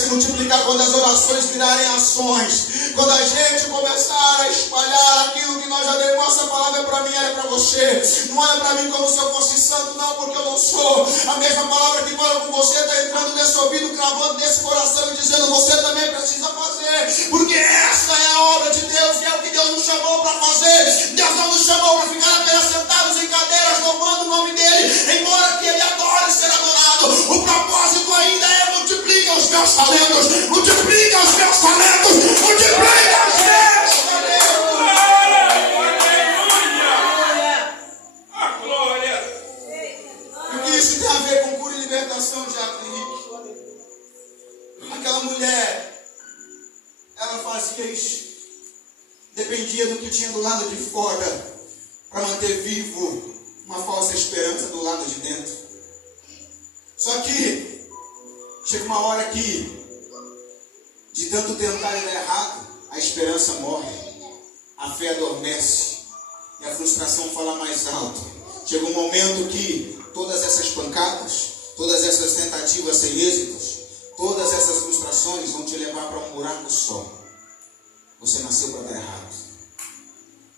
multiplicar quando as orações virarem ações. Quando a gente começar a espalhar aquilo que nós já demos. Nossa palavra é para mim, ela é para você. Não é para mim como se eu fosse santo, não, porque eu não sou. A mesma palavra que fala com você está entrando nesse ouvido, cravando nesse coração e dizendo, você também precisa fazer. Porque essa é a obra de Deus, e é o que Deus nos chamou para fazer. Deus não nos chamou para ficar apenas sentados em cadeiras louvando o nome dele, embora que Ele adore ser adorado. O propósito ainda é multiplica os meus talentos, multiplica os meus talentos, multiplica os meus talentos. E o que isso tem a ver com cura e libertação de Jacques Henrique? Aquela mulher, ela fazia isso, dependia do que tinha do lado de fora para manter vivo uma falsa esperança do lado de dentro. Só que chega uma hora que, de tanto tentar e dar errado, a esperança morre, a fé adormece e a frustração fala mais alto. Chega um momento que todas essas pancadas, todas essas tentativas sem êxitos, todas essas frustrações vão te levar para um buraco só. Você nasceu para dar errado,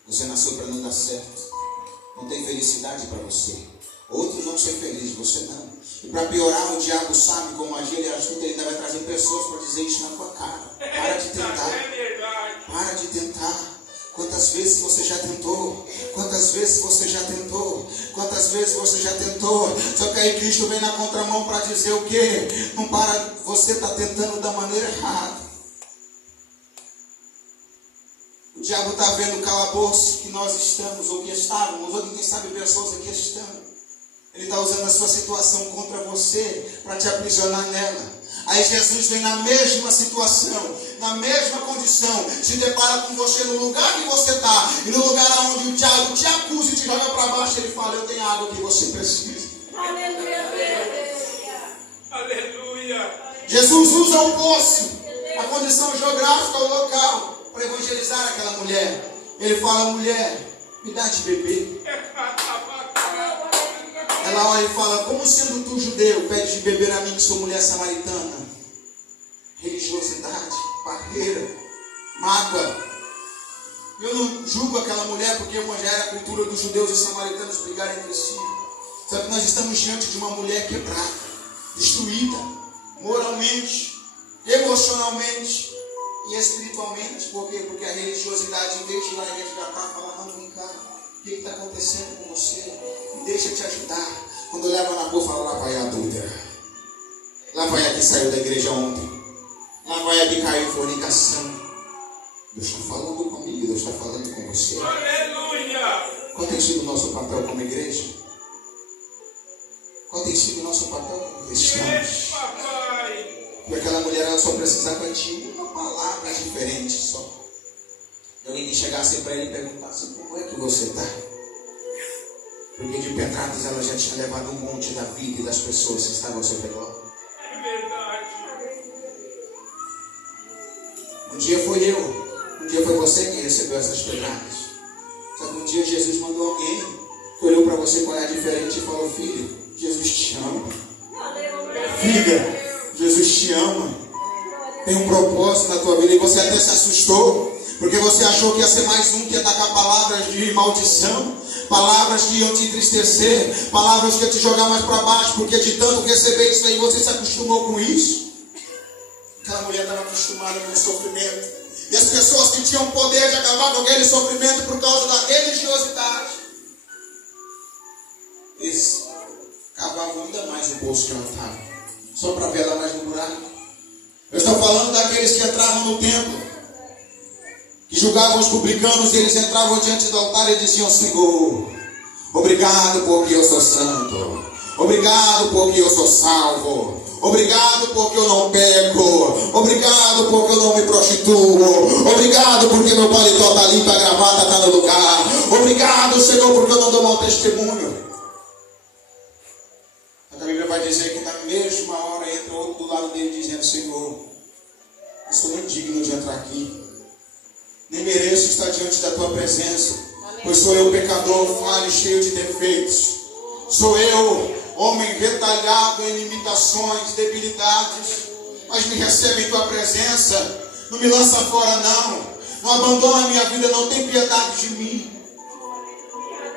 você nasceu para não dar certo, não tem felicidade para você. Outros vão ser felizes, você não. E para piorar, o diabo sabe como agir, ele ajuda, ele ainda vai trazer pessoas para dizer isso na tua cara. Para de tentar. Para de tentar. Quantas vezes você já tentou? Quantas vezes você já tentou? Quantas vezes você já tentou? Só que aí Cristo vem na contramão para dizer o quê? Não para, você está tentando da maneira errada. O diabo está vendo o calabouço que nós estamos, ou que estávamos, ou quem sabe pessoas aqui estão. Ele está usando a sua situação contra você para te aprisionar nela. Aí Jesus vem na mesma situação, na mesma condição, se depara com você no lugar que você está, e no lugar onde o diabo te acusa e te joga para baixo, ele fala, eu tenho água que você precisa. Aleluia. Aleluia. Jesus usa o poço, a condição geográfica, o local, para evangelizar aquela mulher. Ele fala: mulher, me dá de beber. Ela olha e fala: como sendo tu judeu, pede de beber a mim que sou mulher samaritana? Religiosidade, barreira, mágoa. Eu não julgo aquela mulher, porque uma já era a cultura dos judeus e samaritanos brigarem entre si. Só que nós estamos diante de uma mulher quebrada, destruída, moralmente, emocionalmente e espiritualmente. Por quê? Porque a religiosidade, em vez de ir lá e resgatar, fala: não, vem cá, o que está acontecendo com você? Deixa eu te ajudar. Quando leva na rua, fala: lá vai a adúltera, lá vai a que saiu da igreja ontem, lá vai a que caiu em fornicação. Deus está falando comigo, Deus está falando com você. Aleluia! Qual tem sido o nosso papel como igreja? Qual tem sido o nosso papel como cristãos? E aquela mulher, ela só precisava de uma palavra diferente só. E alguém que chegasse para ele e perguntasse: como é que você está? Porque de pedradas ela já tinha levado um monte da vida e das pessoas que estavam ao seu redor. É verdade. Um dia foi eu, um dia foi você que recebeu essas pedradas. Só que um dia Jesus mandou alguém que olhou para você com um olhar diferente e falou: filho, Jesus te ama. Filha, Jesus te ama. Tem um propósito na tua vida. E você até se assustou, porque você achou que ia ser mais um que ia tacar palavras de maldição, palavras que iam te entristecer, palavras que iam te jogar mais para baixo, porque de tanto receber isso aí você se acostumou com isso. Aquela mulher estava acostumada com o sofrimento. E as pessoas que tinham poder de acabar com aquele sofrimento por causa da religiosidade, eles cavavam ainda mais o poço que ela estava, só para ver ela mais no buraco. Eu estou falando daqueles que entravam no templo, que julgavam os publicanos, e eles entravam diante do altar e diziam: Senhor, obrigado porque eu sou santo, obrigado porque eu sou salvo, obrigado porque eu não peco, obrigado porque eu não me prostituo, obrigado porque meu paletó está limpo, a gravata está no lugar, obrigado, Senhor, porque eu não dou mau testemunho. A Bíblia vai dizer que na mesma hora entra outro do lado dele dizendo: Senhor, eu sou muito digno de entrar aqui, nem mereço estar diante da tua presença, pois sou eu pecador, falho e cheio de defeitos. Sou eu, homem retalhado em limitações, debilidades, mas me recebe em tua presença. Não me lança fora não abandona a minha vida, não tem piedade de mim.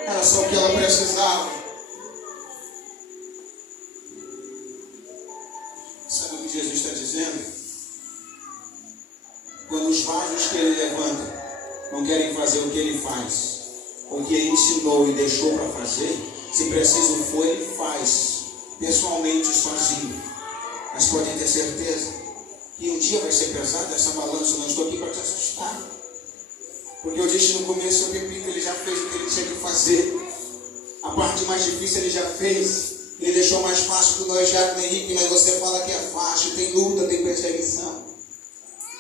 Era só o que ela precisava. Sabe o que Jesus está dizendo? Quando os vasos que ele levanta não querem fazer o que ele faz, o que ele ensinou e deixou para fazer, se preciso for, ele faz, pessoalmente, sozinho. Mas podem ter certeza que um dia vai ser pesado essa balança. Não estou aqui para te assustar, porque eu disse no começo, eu repito, ele já fez o que ele tinha que fazer. A parte mais difícil ele já fez. Ele deixou mais fácil para nós, Jaco, Henrique, mas você fala que é fácil. Tem luta, tem perseguição.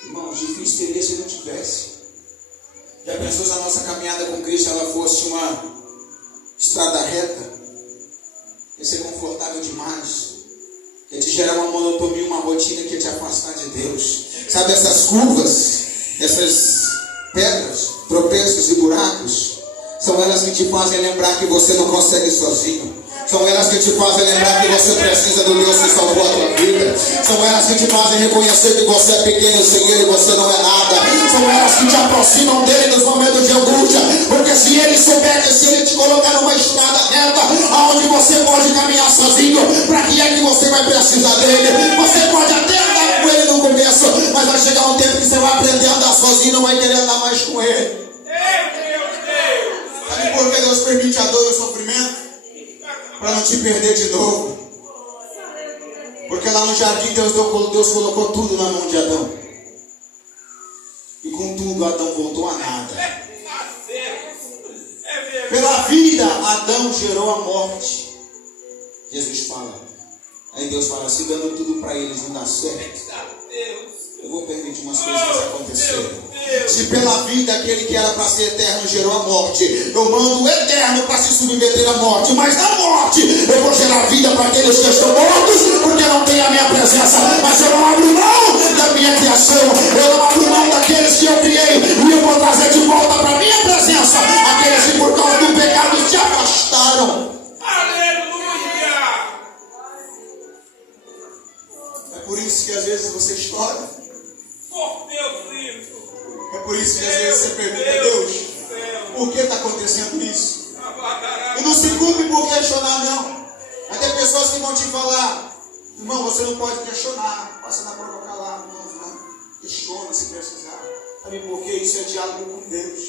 Irmãos, difícil seria se não tivesse. Já pensou se a nossa caminhada com Cristo ela fosse uma estrada reta? Ia ser confortável demais. Ia te gerar uma monotonia, uma rotina que ia te afastar de Deus. Sabe essas curvas, essas pedras, tropeços e buracos, são elas que te fazem lembrar que você não consegue sozinho. São elas que te fazem lembrar que você precisa do Deus que salvou a tua vida. São elas que te fazem reconhecer que você é pequeno sem Ele, você não é nada. São elas que te aproximam dele nos momentos de angústia. Porque se Ele souber que se Ele te colocar numa estrada reta, aonde você pode caminhar sozinho, para que é que você vai precisar dele? Você pode até andar com Ele no começo, mas vai chegar um tempo que você vai aprender a andar sozinho, não vai querer andar mais com Ele. Sabe por que Deus permite a dor e o sofrimento? Para não te perder de novo. Porque lá no jardim Deus colocou tudo na mão de Adão. E com tudo Adão voltou a nada. Pela vida Adão gerou a morte. Jesus fala. Aí Deus fala: se dando tudo para eles não dá certo, eu vou permitir umas coisas acontecerem. Se pela vida aquele que era para ser eterno gerou a morte, eu mando o eterno para se submeter à morte. Mas na morte eu vou gerar vida para aqueles que estão mortos, porque não tem a minha presença. Mas eu não por isso que às vezes você chora. Por Deus vivo. É por isso que às vezes você pergunta, Deus, por que está acontecendo isso? E não se culpe por questionar, não. Mas tem pessoas que vão te falar, irmão, você não pode questionar. Passa na prova calado, não. Questiona se precisar. Sabe por quê? Isso é diálogo com Deus.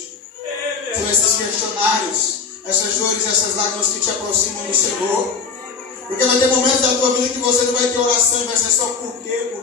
São esses questionários, essas dores, essas lágrimas que te aproximam do Senhor. Porque vai ter momentos da tua vida que você não vai ter oração e vai ser só por quê.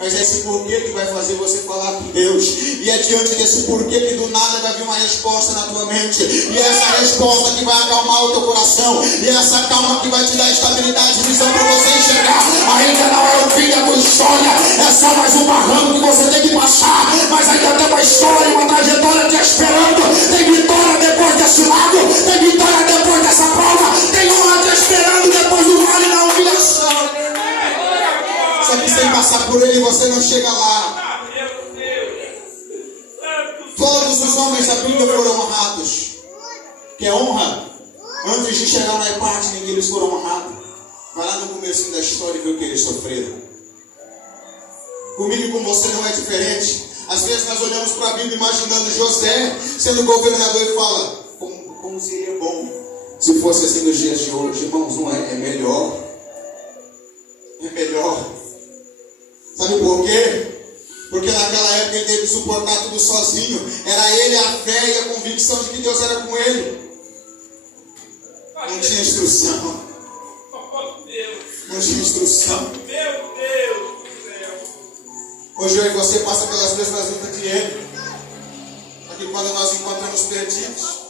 Mas é esse porquê que vai fazer você falar com Deus. E é diante desse porquê que do nada vai vir uma resposta na tua mente. E é essa resposta que vai acalmar o teu coração. E é essa calma que vai te dar estabilidade e visão para você enxergar. Ainda não é o fim da tua história. É só mais um barranco que você tem que passar. Mas ainda tem uma história, uma trajetória te esperando. Tem vitória depois desse lado. Tem vitória depois dessa prova. Tem honra te esperando depois do vale da humilhação. Só que sem passar por ele você não chega lá. Todos os homens da Bíblia foram honrados. Que é honra? Antes de chegar na parte em que eles foram honrados. Vai lá no começo da história e vê o que eles sofreram. Comigo e com você não é diferente. Às vezes nós olhamos para a Bíblia imaginando José sendo governador e fala, como seria bom se fosse assim nos dias de hoje. Irmãos, não é melhor. É melhor. Sabe por quê? Porque naquela época ele teve que suportar tudo sozinho. Era ele a fé e a convicção de que Deus era com ele. Não tinha instrução. Não tinha instrução. Meu Deus do céu. Hoje eu e você passa pelas mesmas lutas que ele. Só que quando nós encontramos perdidos,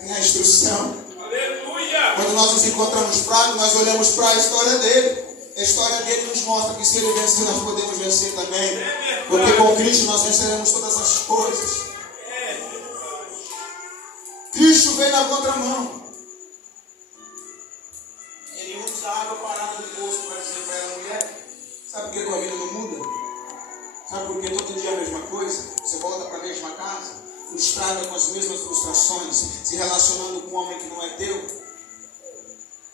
tem a instrução. Aleluia. Quando nós nos encontramos fracos, nós olhamos para a história dele. A história dele nos mostra que se ele vencer, nós podemos vencer também. Porque com Cristo nós venceremos todas as coisas. Cristo veio na contramão. Ele usa a água parada do poço para dizer para ela, mulher, sabe por que a tua vida não muda? Sabe por que todo dia é a mesma coisa? Você volta para a mesma casa, frustrada com as mesmas frustrações, se relacionando com um homem que não é teu.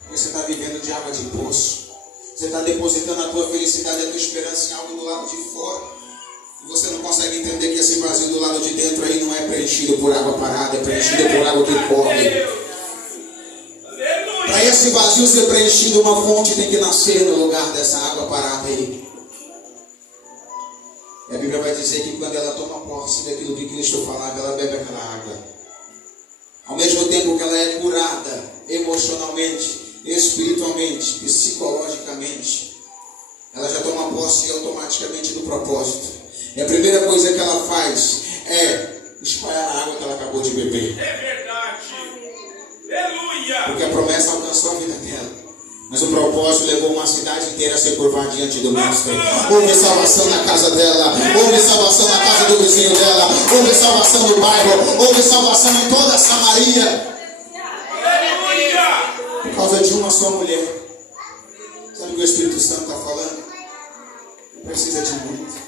Porque você está vivendo de água de poço. Você está depositando a tua felicidade, a tua esperança em algo do lado de fora. E você não consegue entender que esse vazio do lado de dentro aí não é preenchido por água parada, é preenchido por água que corre. Para esse vazio ser preenchido, uma fonte tem que nascer no lugar dessa água parada aí. E a Bíblia vai dizer que quando ela toma posse daquilo que Cristo falava, ela bebe aquela água. Ao mesmo tempo que ela é curada emocionalmente, espiritualmente, psicologicamente, ela já toma posse automaticamente do propósito. E a primeira coisa que ela faz é espalhar a água que ela acabou de beber. É verdade. Aleluia. Porque a promessa alcançou a vida dela, mas o propósito levou uma cidade inteira a se curvar diante do mestre. Houve salvação na casa dela, houve salvação na casa do vizinho dela, houve salvação no bairro, houve salvação em toda a Samaria. Por causa de uma só mulher. Sabe o que o Espírito Santo está falando? Precisa de muito.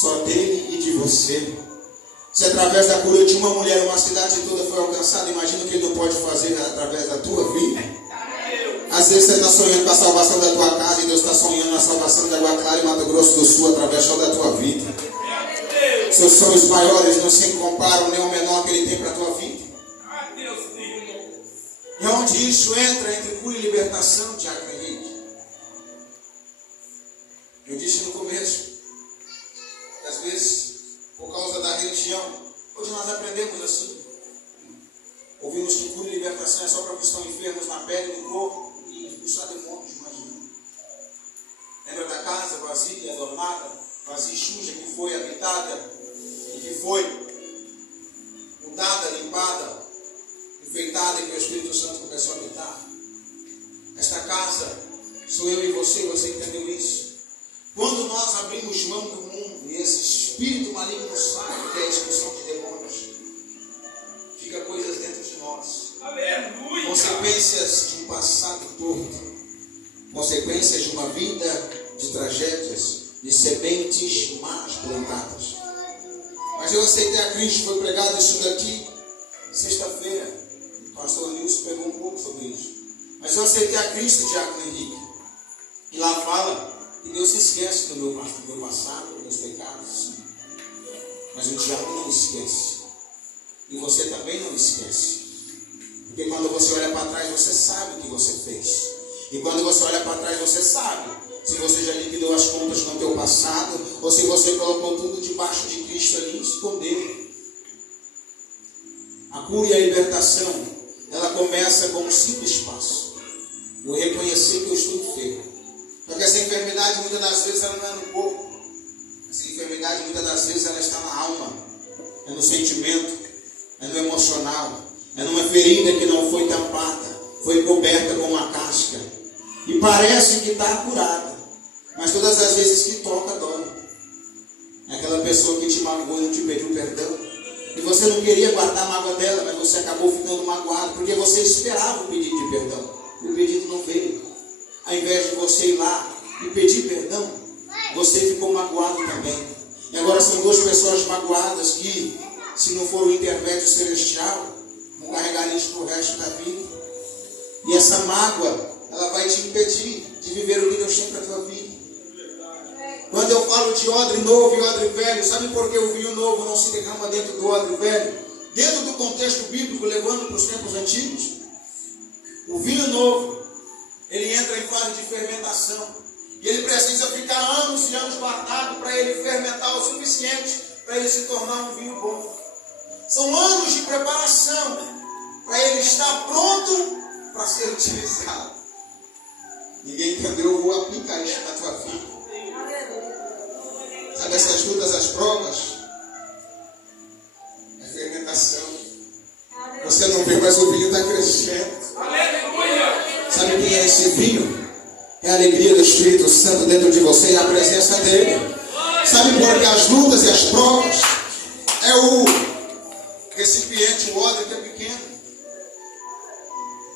Só dele e de você. Se através da cura de uma mulher uma cidade toda foi alcançada, imagina o que ele não pode fazer através da tua vida. Às vezes você está sonhando com a salvação da tua casa e Deus está sonhando a salvação da Água Clara e Mato Grosso do Sul através só da tua vida. Seus sonhos maiores não se comparam nem ao menor que ele tem para a tua vida. E onde isso entra entre cura e libertação, Diácono Henrique? Eu disse no começo que às vezes, por causa da religião, hoje nós aprendemos assim. Ouvimos que cura e libertação é só para os que estão enfermos na pele, no corpo e expulsar demônios, imagina. Lembra da casa vazia, adornada, vazia e suja, que foi habitada e que foi mudada, limpada, enfeitada e que o Espírito Santo começou a habitar. Esta casa sou eu e você entendeu isso? Quando nós abrimos mão do mundo e esse espírito maligno sai, que é a expulsão de demônios, fica coisas dentro de nós. Aleluia. Consequências de um passado torto, consequências de uma vida de tragédias, de sementes más plantadas. Mas eu aceitei a Cristo, foi pregado isso daqui sexta-feira. O pastor Nilson pegou um pouco sobre isso. Mas eu aceitei a Cristo, Diácono Henrique. E lá fala que Deus se esquece do meu passado, dos meus pecados. Mas o diabo não esquece. E você também não esquece. Porque quando você olha para trás, você sabe o que você fez. E quando você olha para trás, você sabe se você já liquidou as contas com o teu passado, ou se você colocou tudo debaixo de Cristo ali e escondeu. A cura e a libertação, ela começa com um simples passo. O reconhecer que eu estou enfermo. Porque essa enfermidade, muitas das vezes, ela não é no corpo. Essa enfermidade, muitas das vezes, ela está na alma. É no sentimento. É no emocional. É numa ferida que não foi tampada. Foi coberta com uma casca. E parece que está curada. Mas todas as vezes que toca, dói. É aquela pessoa que te magoou e não te pediu perdão. E você não queria guardar a mágoa dela, mas você acabou ficando magoado. Porque você esperava o pedido de perdão. E o pedido não veio. Ao invés de você ir lá e pedir perdão, você ficou magoado também. E agora são duas pessoas magoadas que, se não for o intermédio celestial, vão carregar isso para o resto da vida. E essa mágoa, ela vai te impedir de viver o que Deus tem para a tua vida. Quando eu falo de odre novo e odre velho, sabe por que o vinho novo não se derrama dentro do odre velho? Dentro do contexto bíblico, levando para os tempos antigos, o vinho novo, ele entra em fase de fermentação. E ele precisa ficar anos e anos guardado para ele fermentar o suficiente para ele se tornar um vinho bom. São anos de preparação para ele estar pronto para ser utilizado. Ninguém entendeu, eu vou aplicar isso na tua vida. Sabe essas lutas, as provas? É fermentação. Você não vê, mas o vinho está crescendo. Aleluia! Sabe quem é esse vinho? É a alegria do Espírito Santo dentro de você e a presença dele. Sabe por que as lutas e as provas? É o recipiente, o odre que é pequeno.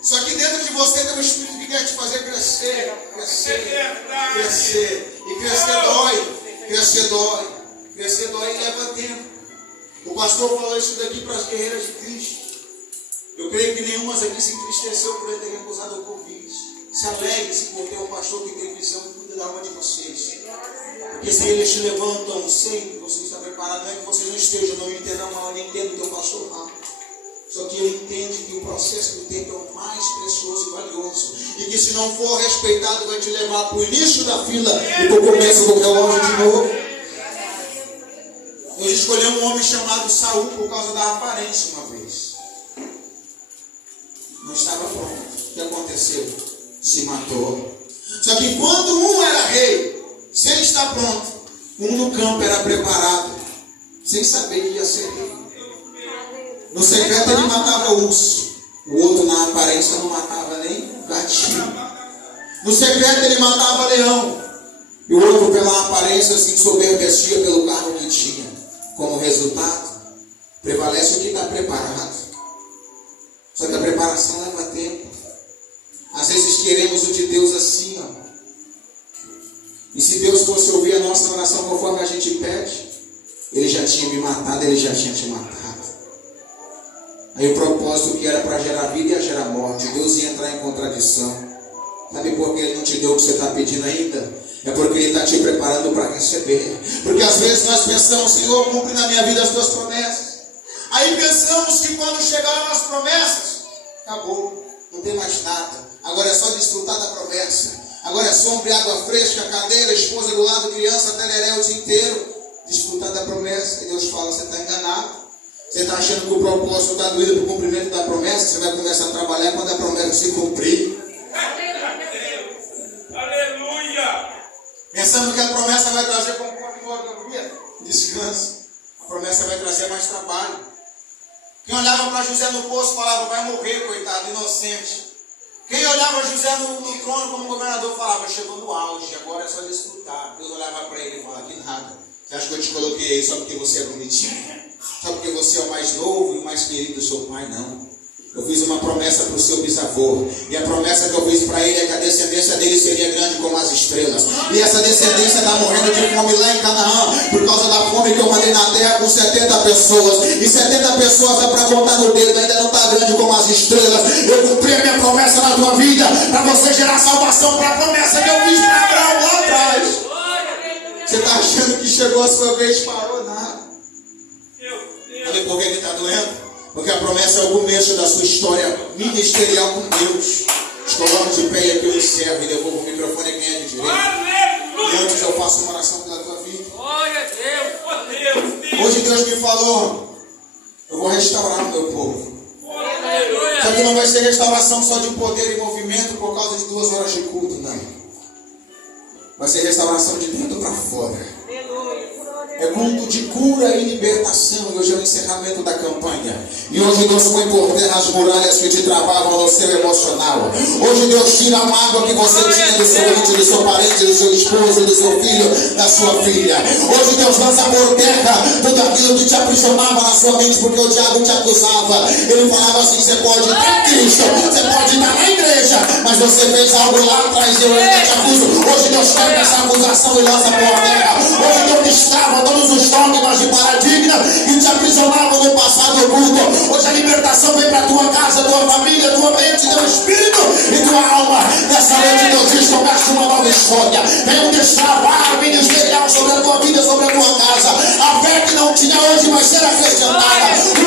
Só que dentro de você tem um Espírito que quer te fazer crescer, crescer, crescer. E crescer dói. Crescer dói. Crescer dói e leva tempo. O pastor falou isso daqui para as guerreiras de Cristo. Eu creio que nenhuma aqui se entristeceu por ele ter recusado o convite. Se alegre-se por ter um pastor que tem visão e cuida da alma de vocês. Porque se eles te levantam sempre, você está preparado. Não é que vocês não estejam, não entendam mal, nem entendo o teu pastor mal. Só que ele entende que o processo do tempo é o mais precioso e valioso. E que se não for respeitado, vai te levar para o início da fila e para o começo do relógio de novo. Deus escolheu um homem chamado Saul por causa da aparência uma vez. Não estava pronto. O que aconteceu? Se matou. Só que quando um era rei, sem estar pronto, um no campo era preparado, sem saber que ia ser rei. No secreto ele matava urso. O outro na aparência não matava nem gatinho. No secreto ele matava leão. E o outro pela aparência se ensoberbecia pelo carro que tinha. Como resultado, prevalece o que está preparado. Só que a preparação leva tempo. Às vezes queremos o de Deus assim, ó. E se Deus fosse ouvir a nossa oração conforme a gente pede, Ele já tinha me matado, Ele já tinha te matado. Aí o propósito que era para gerar vida ia gerar morte. Deus ia entrar em contradição. Sabe por que Ele não te deu o que você está pedindo ainda? É porque Ele está te preparando para receber. Porque às vezes nós pensamos, Senhor, cumpre na minha vida as tuas promessas. Aí pensamos que quando chegaram as promessas, acabou, não tem mais nada. Agora é só desfrutar da promessa. Agora é sombra e água fresca, cadeira, esposa do lado, criança, teleré o dia inteiro. Desfrutar da promessa. E Deus fala, você está enganado. Você está achando que o propósito está doído para o cumprimento da promessa? Você vai começar a trabalhar quando a promessa se cumprir. Aleluia! Pensando que a promessa vai trazer conforto e alegria, descanso. A promessa vai trazer mais trabalho. Quem olhava para José no poço falava, vai morrer, coitado, inocente. Quem olhava José no trono como governador falava, chegou no auge, agora é só desfrutar. Deus olhava para ele e falava, que nada. Você acha que eu te coloquei aí só porque você é bonitinho? Só porque você é o mais novo e o mais querido do seu pai? Não. Eu fiz uma promessa para o seu bisavô. E a promessa que eu fiz para ele é que a descendência dele seria grande como as estrelas. E essa descendência está morrendo de fome lá em Canaã, por causa da fome que eu mandei na terra com 70 pessoas. E 70 pessoas dá para contar no dedo, ainda não está grande como as estrelas. Eu cumpri a minha promessa na tua vida, para você gerar salvação para a promessa que eu fiz para Abraão chegou a sua vez, parou nada. Meu Deus. Sabe por que ele está doendo? Porque a promessa é o começo da sua história ministerial com Deus. Nos coloca de pé e aqui eu encerro e devolvo o microfone a quem é de direito. E antes eu faço uma oração pela tua vida. Glória a Deus. Oh Deus. Hoje Deus me falou, eu vou restaurar o meu povo. Aleluia. Só que não vai ser restauração só de poder e movimento por causa de 2 horas de culto, não. Vai ser restauração de dentro para fora. É culto de cura e libertação. E hoje é o encerramento da campanha. E hoje Deus põe por terra as muralhas que te travavam no seu emocional. Hoje Deus tira a mágoa que você tinha do seu ente, do seu parente, do seu esposo, do seu filho, da sua filha. Hoje Deus lança por terra tudo aquilo que te aprisionava na sua mente, porque o diabo te acusava. Ele falava assim: você pode estar em Cristo, você pode estar na igreja, mas você fez algo lá atrás e eu ainda te acuso. Hoje Deus quebra essa acusação e lança por terra. Hoje Deus destrava todos os dogmas de paradigma que te aprisionavam no passado oculto. Hoje a libertação vem para tua casa, tua família, tua mente, teu espírito e tua alma. Nessa noite Deus diz: começa uma nova história. Vem um destravar ministerial sobre a tua vida, sobre a tua casa. A fé que não tinha hoje vai ser acrescentada.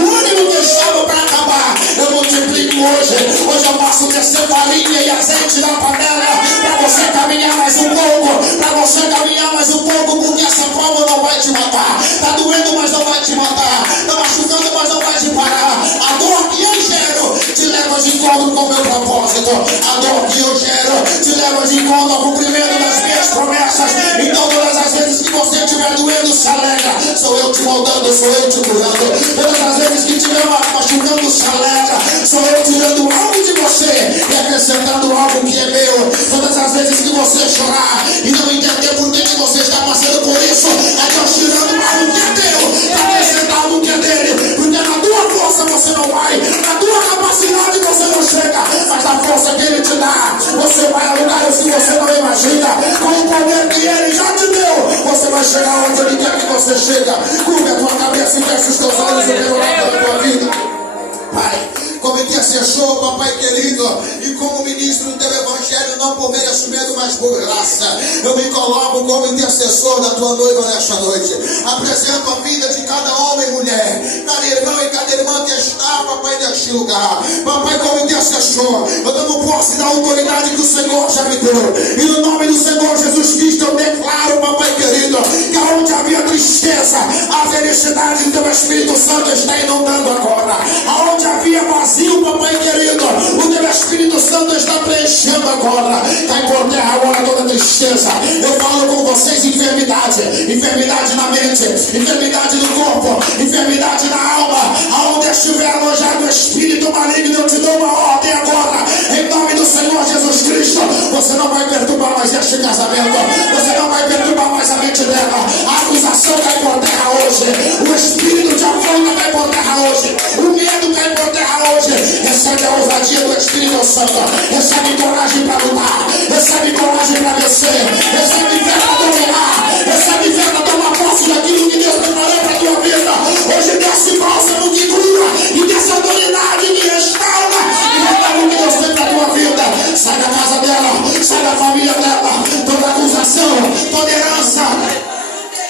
O ânimo que estava para acabar, eu multiplico hoje. Hoje eu faço descer farinha e azeite na panela para você caminhar mais um pouco, para você caminhar mais um pouco, porque essa prova não vai te matar. Está doendo, mas não vai te matar. Está machucando, mas não vai te parar. A dor que eu gero te leva de encontro com o meu propósito. A dor que eu gero te leva de encontro ao cumprimento das minhas promessas. Então todas as vezes que você estiver doendo, se alegra. Sou eu te moldando, sou eu te curando. Todas as vezes que estiver machucando, se alegra. Sou eu tirando algo de você e acrescentando algo que é meu. Todas as vezes que você chorar e não entender por que você está passando por isso, é Deus tirando algo que é teu para acrescentar algo que é dele. Porque na tua força você não vai, na tua capacidade você não chega, mas na força que ele te dá, você vai a lugares que você não imagina. Com o poder que ele já te deu, você vai chegar onde ele quer que você chega. Curva a tua cabeça e fecha os teus olhos e quero orar pela tua vida. Pai, como intercessor, papai querido, e como ministro do teu evangelho, não por merecimento, mas por graça, eu me coloco como intercessor da tua noiva nesta noite. Apresento a vida de cada homem e mulher, cada irmão e cada irmã que está, papai, neste lugar. Papai, como intercessor, eu dando posse da autoridade que o Senhor já me deu. E no nome do Senhor Jesus Cristo, eu declaro, papai querido, que onde havia tristeza, a felicidade do teu Espírito Santo está inundando agora. Aonde havia vazio, papai querido, o teu Espírito Santo está preenchendo agora. Cai por terra agora toda tristeza. Eu falo com vocês: enfermidade, enfermidade na mente, enfermidade no corpo, enfermidade na alma. Aonde estiver alojado o espírito maligno, eu te dou uma ordem agora, em nome do Senhor Jesus Cristo. Você não vai perturbar mais este casamento, você não vai perturbar mais a mente dela. A acusação cai por terra hoje, o espírito de afronta cai por terra hoje, o medo cai por terra hoje. Recebe a ousadia do Espírito Santo, recebe coragem para lutar, recebe coragem para vencer, recebe fé para dominar, recebe fé para tomar posse daquilo que Deus preparou para a tua vida. Hoje desce bálsamo que cura e desce autoridade que restaura e retoma o que Deus tem para a tua vida. Sai da casa dela, sai da família dela, toda acusação, toda herança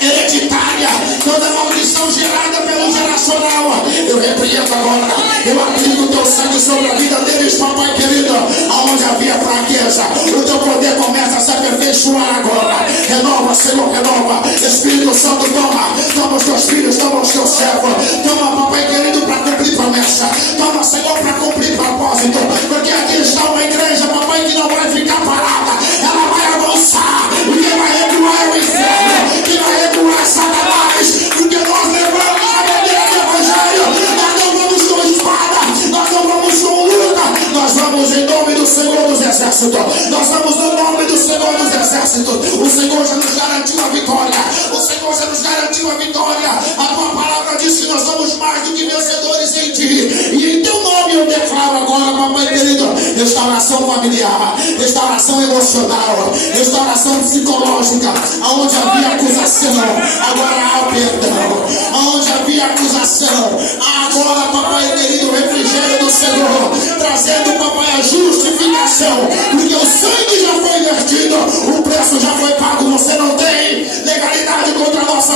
hereditária, toda maldição gerada pelo geracional, eu repreendo agora. Eu aplico o teu sangue sobre a vida deles, papai querido. Aonde havia fraqueza, o teu poder começa a se aperfeiçoar agora. Renova, Senhor, renova. Espírito Santo, toma os teus filhos, toma os teus servos, toma, papai querido, para cumprir promessa, toma, Senhor, para cumprir propósito. Porque aqui está uma igreja, papai, que não vai ficar parada, ela vai avançar. E quem vai recuar é o inferno, quem vai recuar é Satanás, porque nós levamos a bandeira do evangelho. Nós não vamos com espada, nós não vamos com luta, nós vamos em nome do Senhor dos Exércitos. Nós vamos no nome do Senhor dos Exércitos. O Senhor já nos garantiu a vitória, o Senhor já nos garantiu a vitória. A tua palavra diz que nós somos mais do que vencedores em ti. E em teu nome eu declaro agora, papai querido, restauração familiar, restauração emocional, restauração psicológica. Aonde havia acusação, agora há perdão. Aonde havia acusação, agora, papai querido, refrigério do Senhor, trazendo, papai, a justificação, porque o sangue já foi vertido, o preço já foi pago. Você não tem legalidade contra a nossa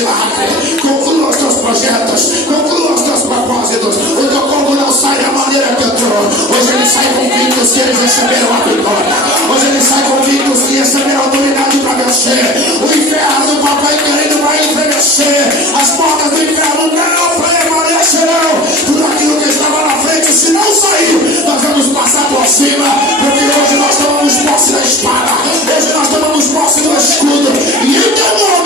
milagre, conclua os teus projetos, conclua os teus propósitos. O teu povo não sai da maneira que entrou. Hoje ele sai convictos que eles receberam a vitória. Hoje ele sai convictos que receberam autoridade para vencer. O inferno, papai querido, vai envelhecer. As portas do inferno não permanecerão. Tudo aquilo que estava na frente, se não sair, nós vamos passar por cima. Porque hoje nós tomamos posse da espada. Hoje nós tomamos posse do escudo. E em teu nome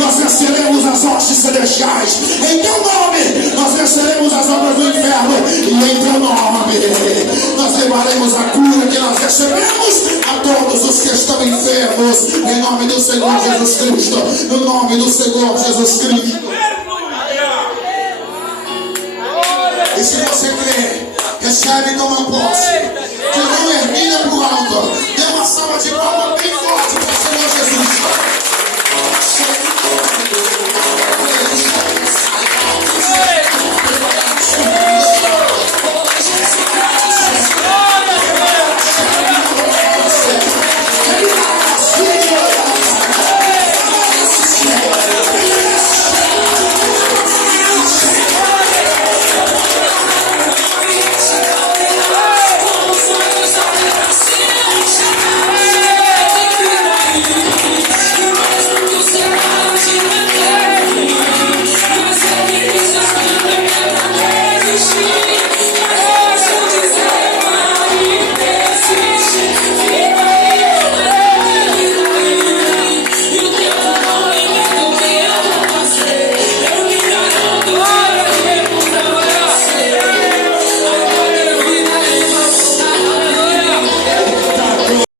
nós venceremos as hostes celestiais. Em teu nome nós venceremos as obras do inferno. E em teu nome nós levaremos a cura que nós recebemos a todos os que estão enfermos. Em nome do Senhor Jesus Cristo. No nome do Senhor Jesus Cristo. E se você crê, recebe e toma posse. De mão erguida para o alto. Dê uma salva de palmas bem forte para o Senhor Jesus.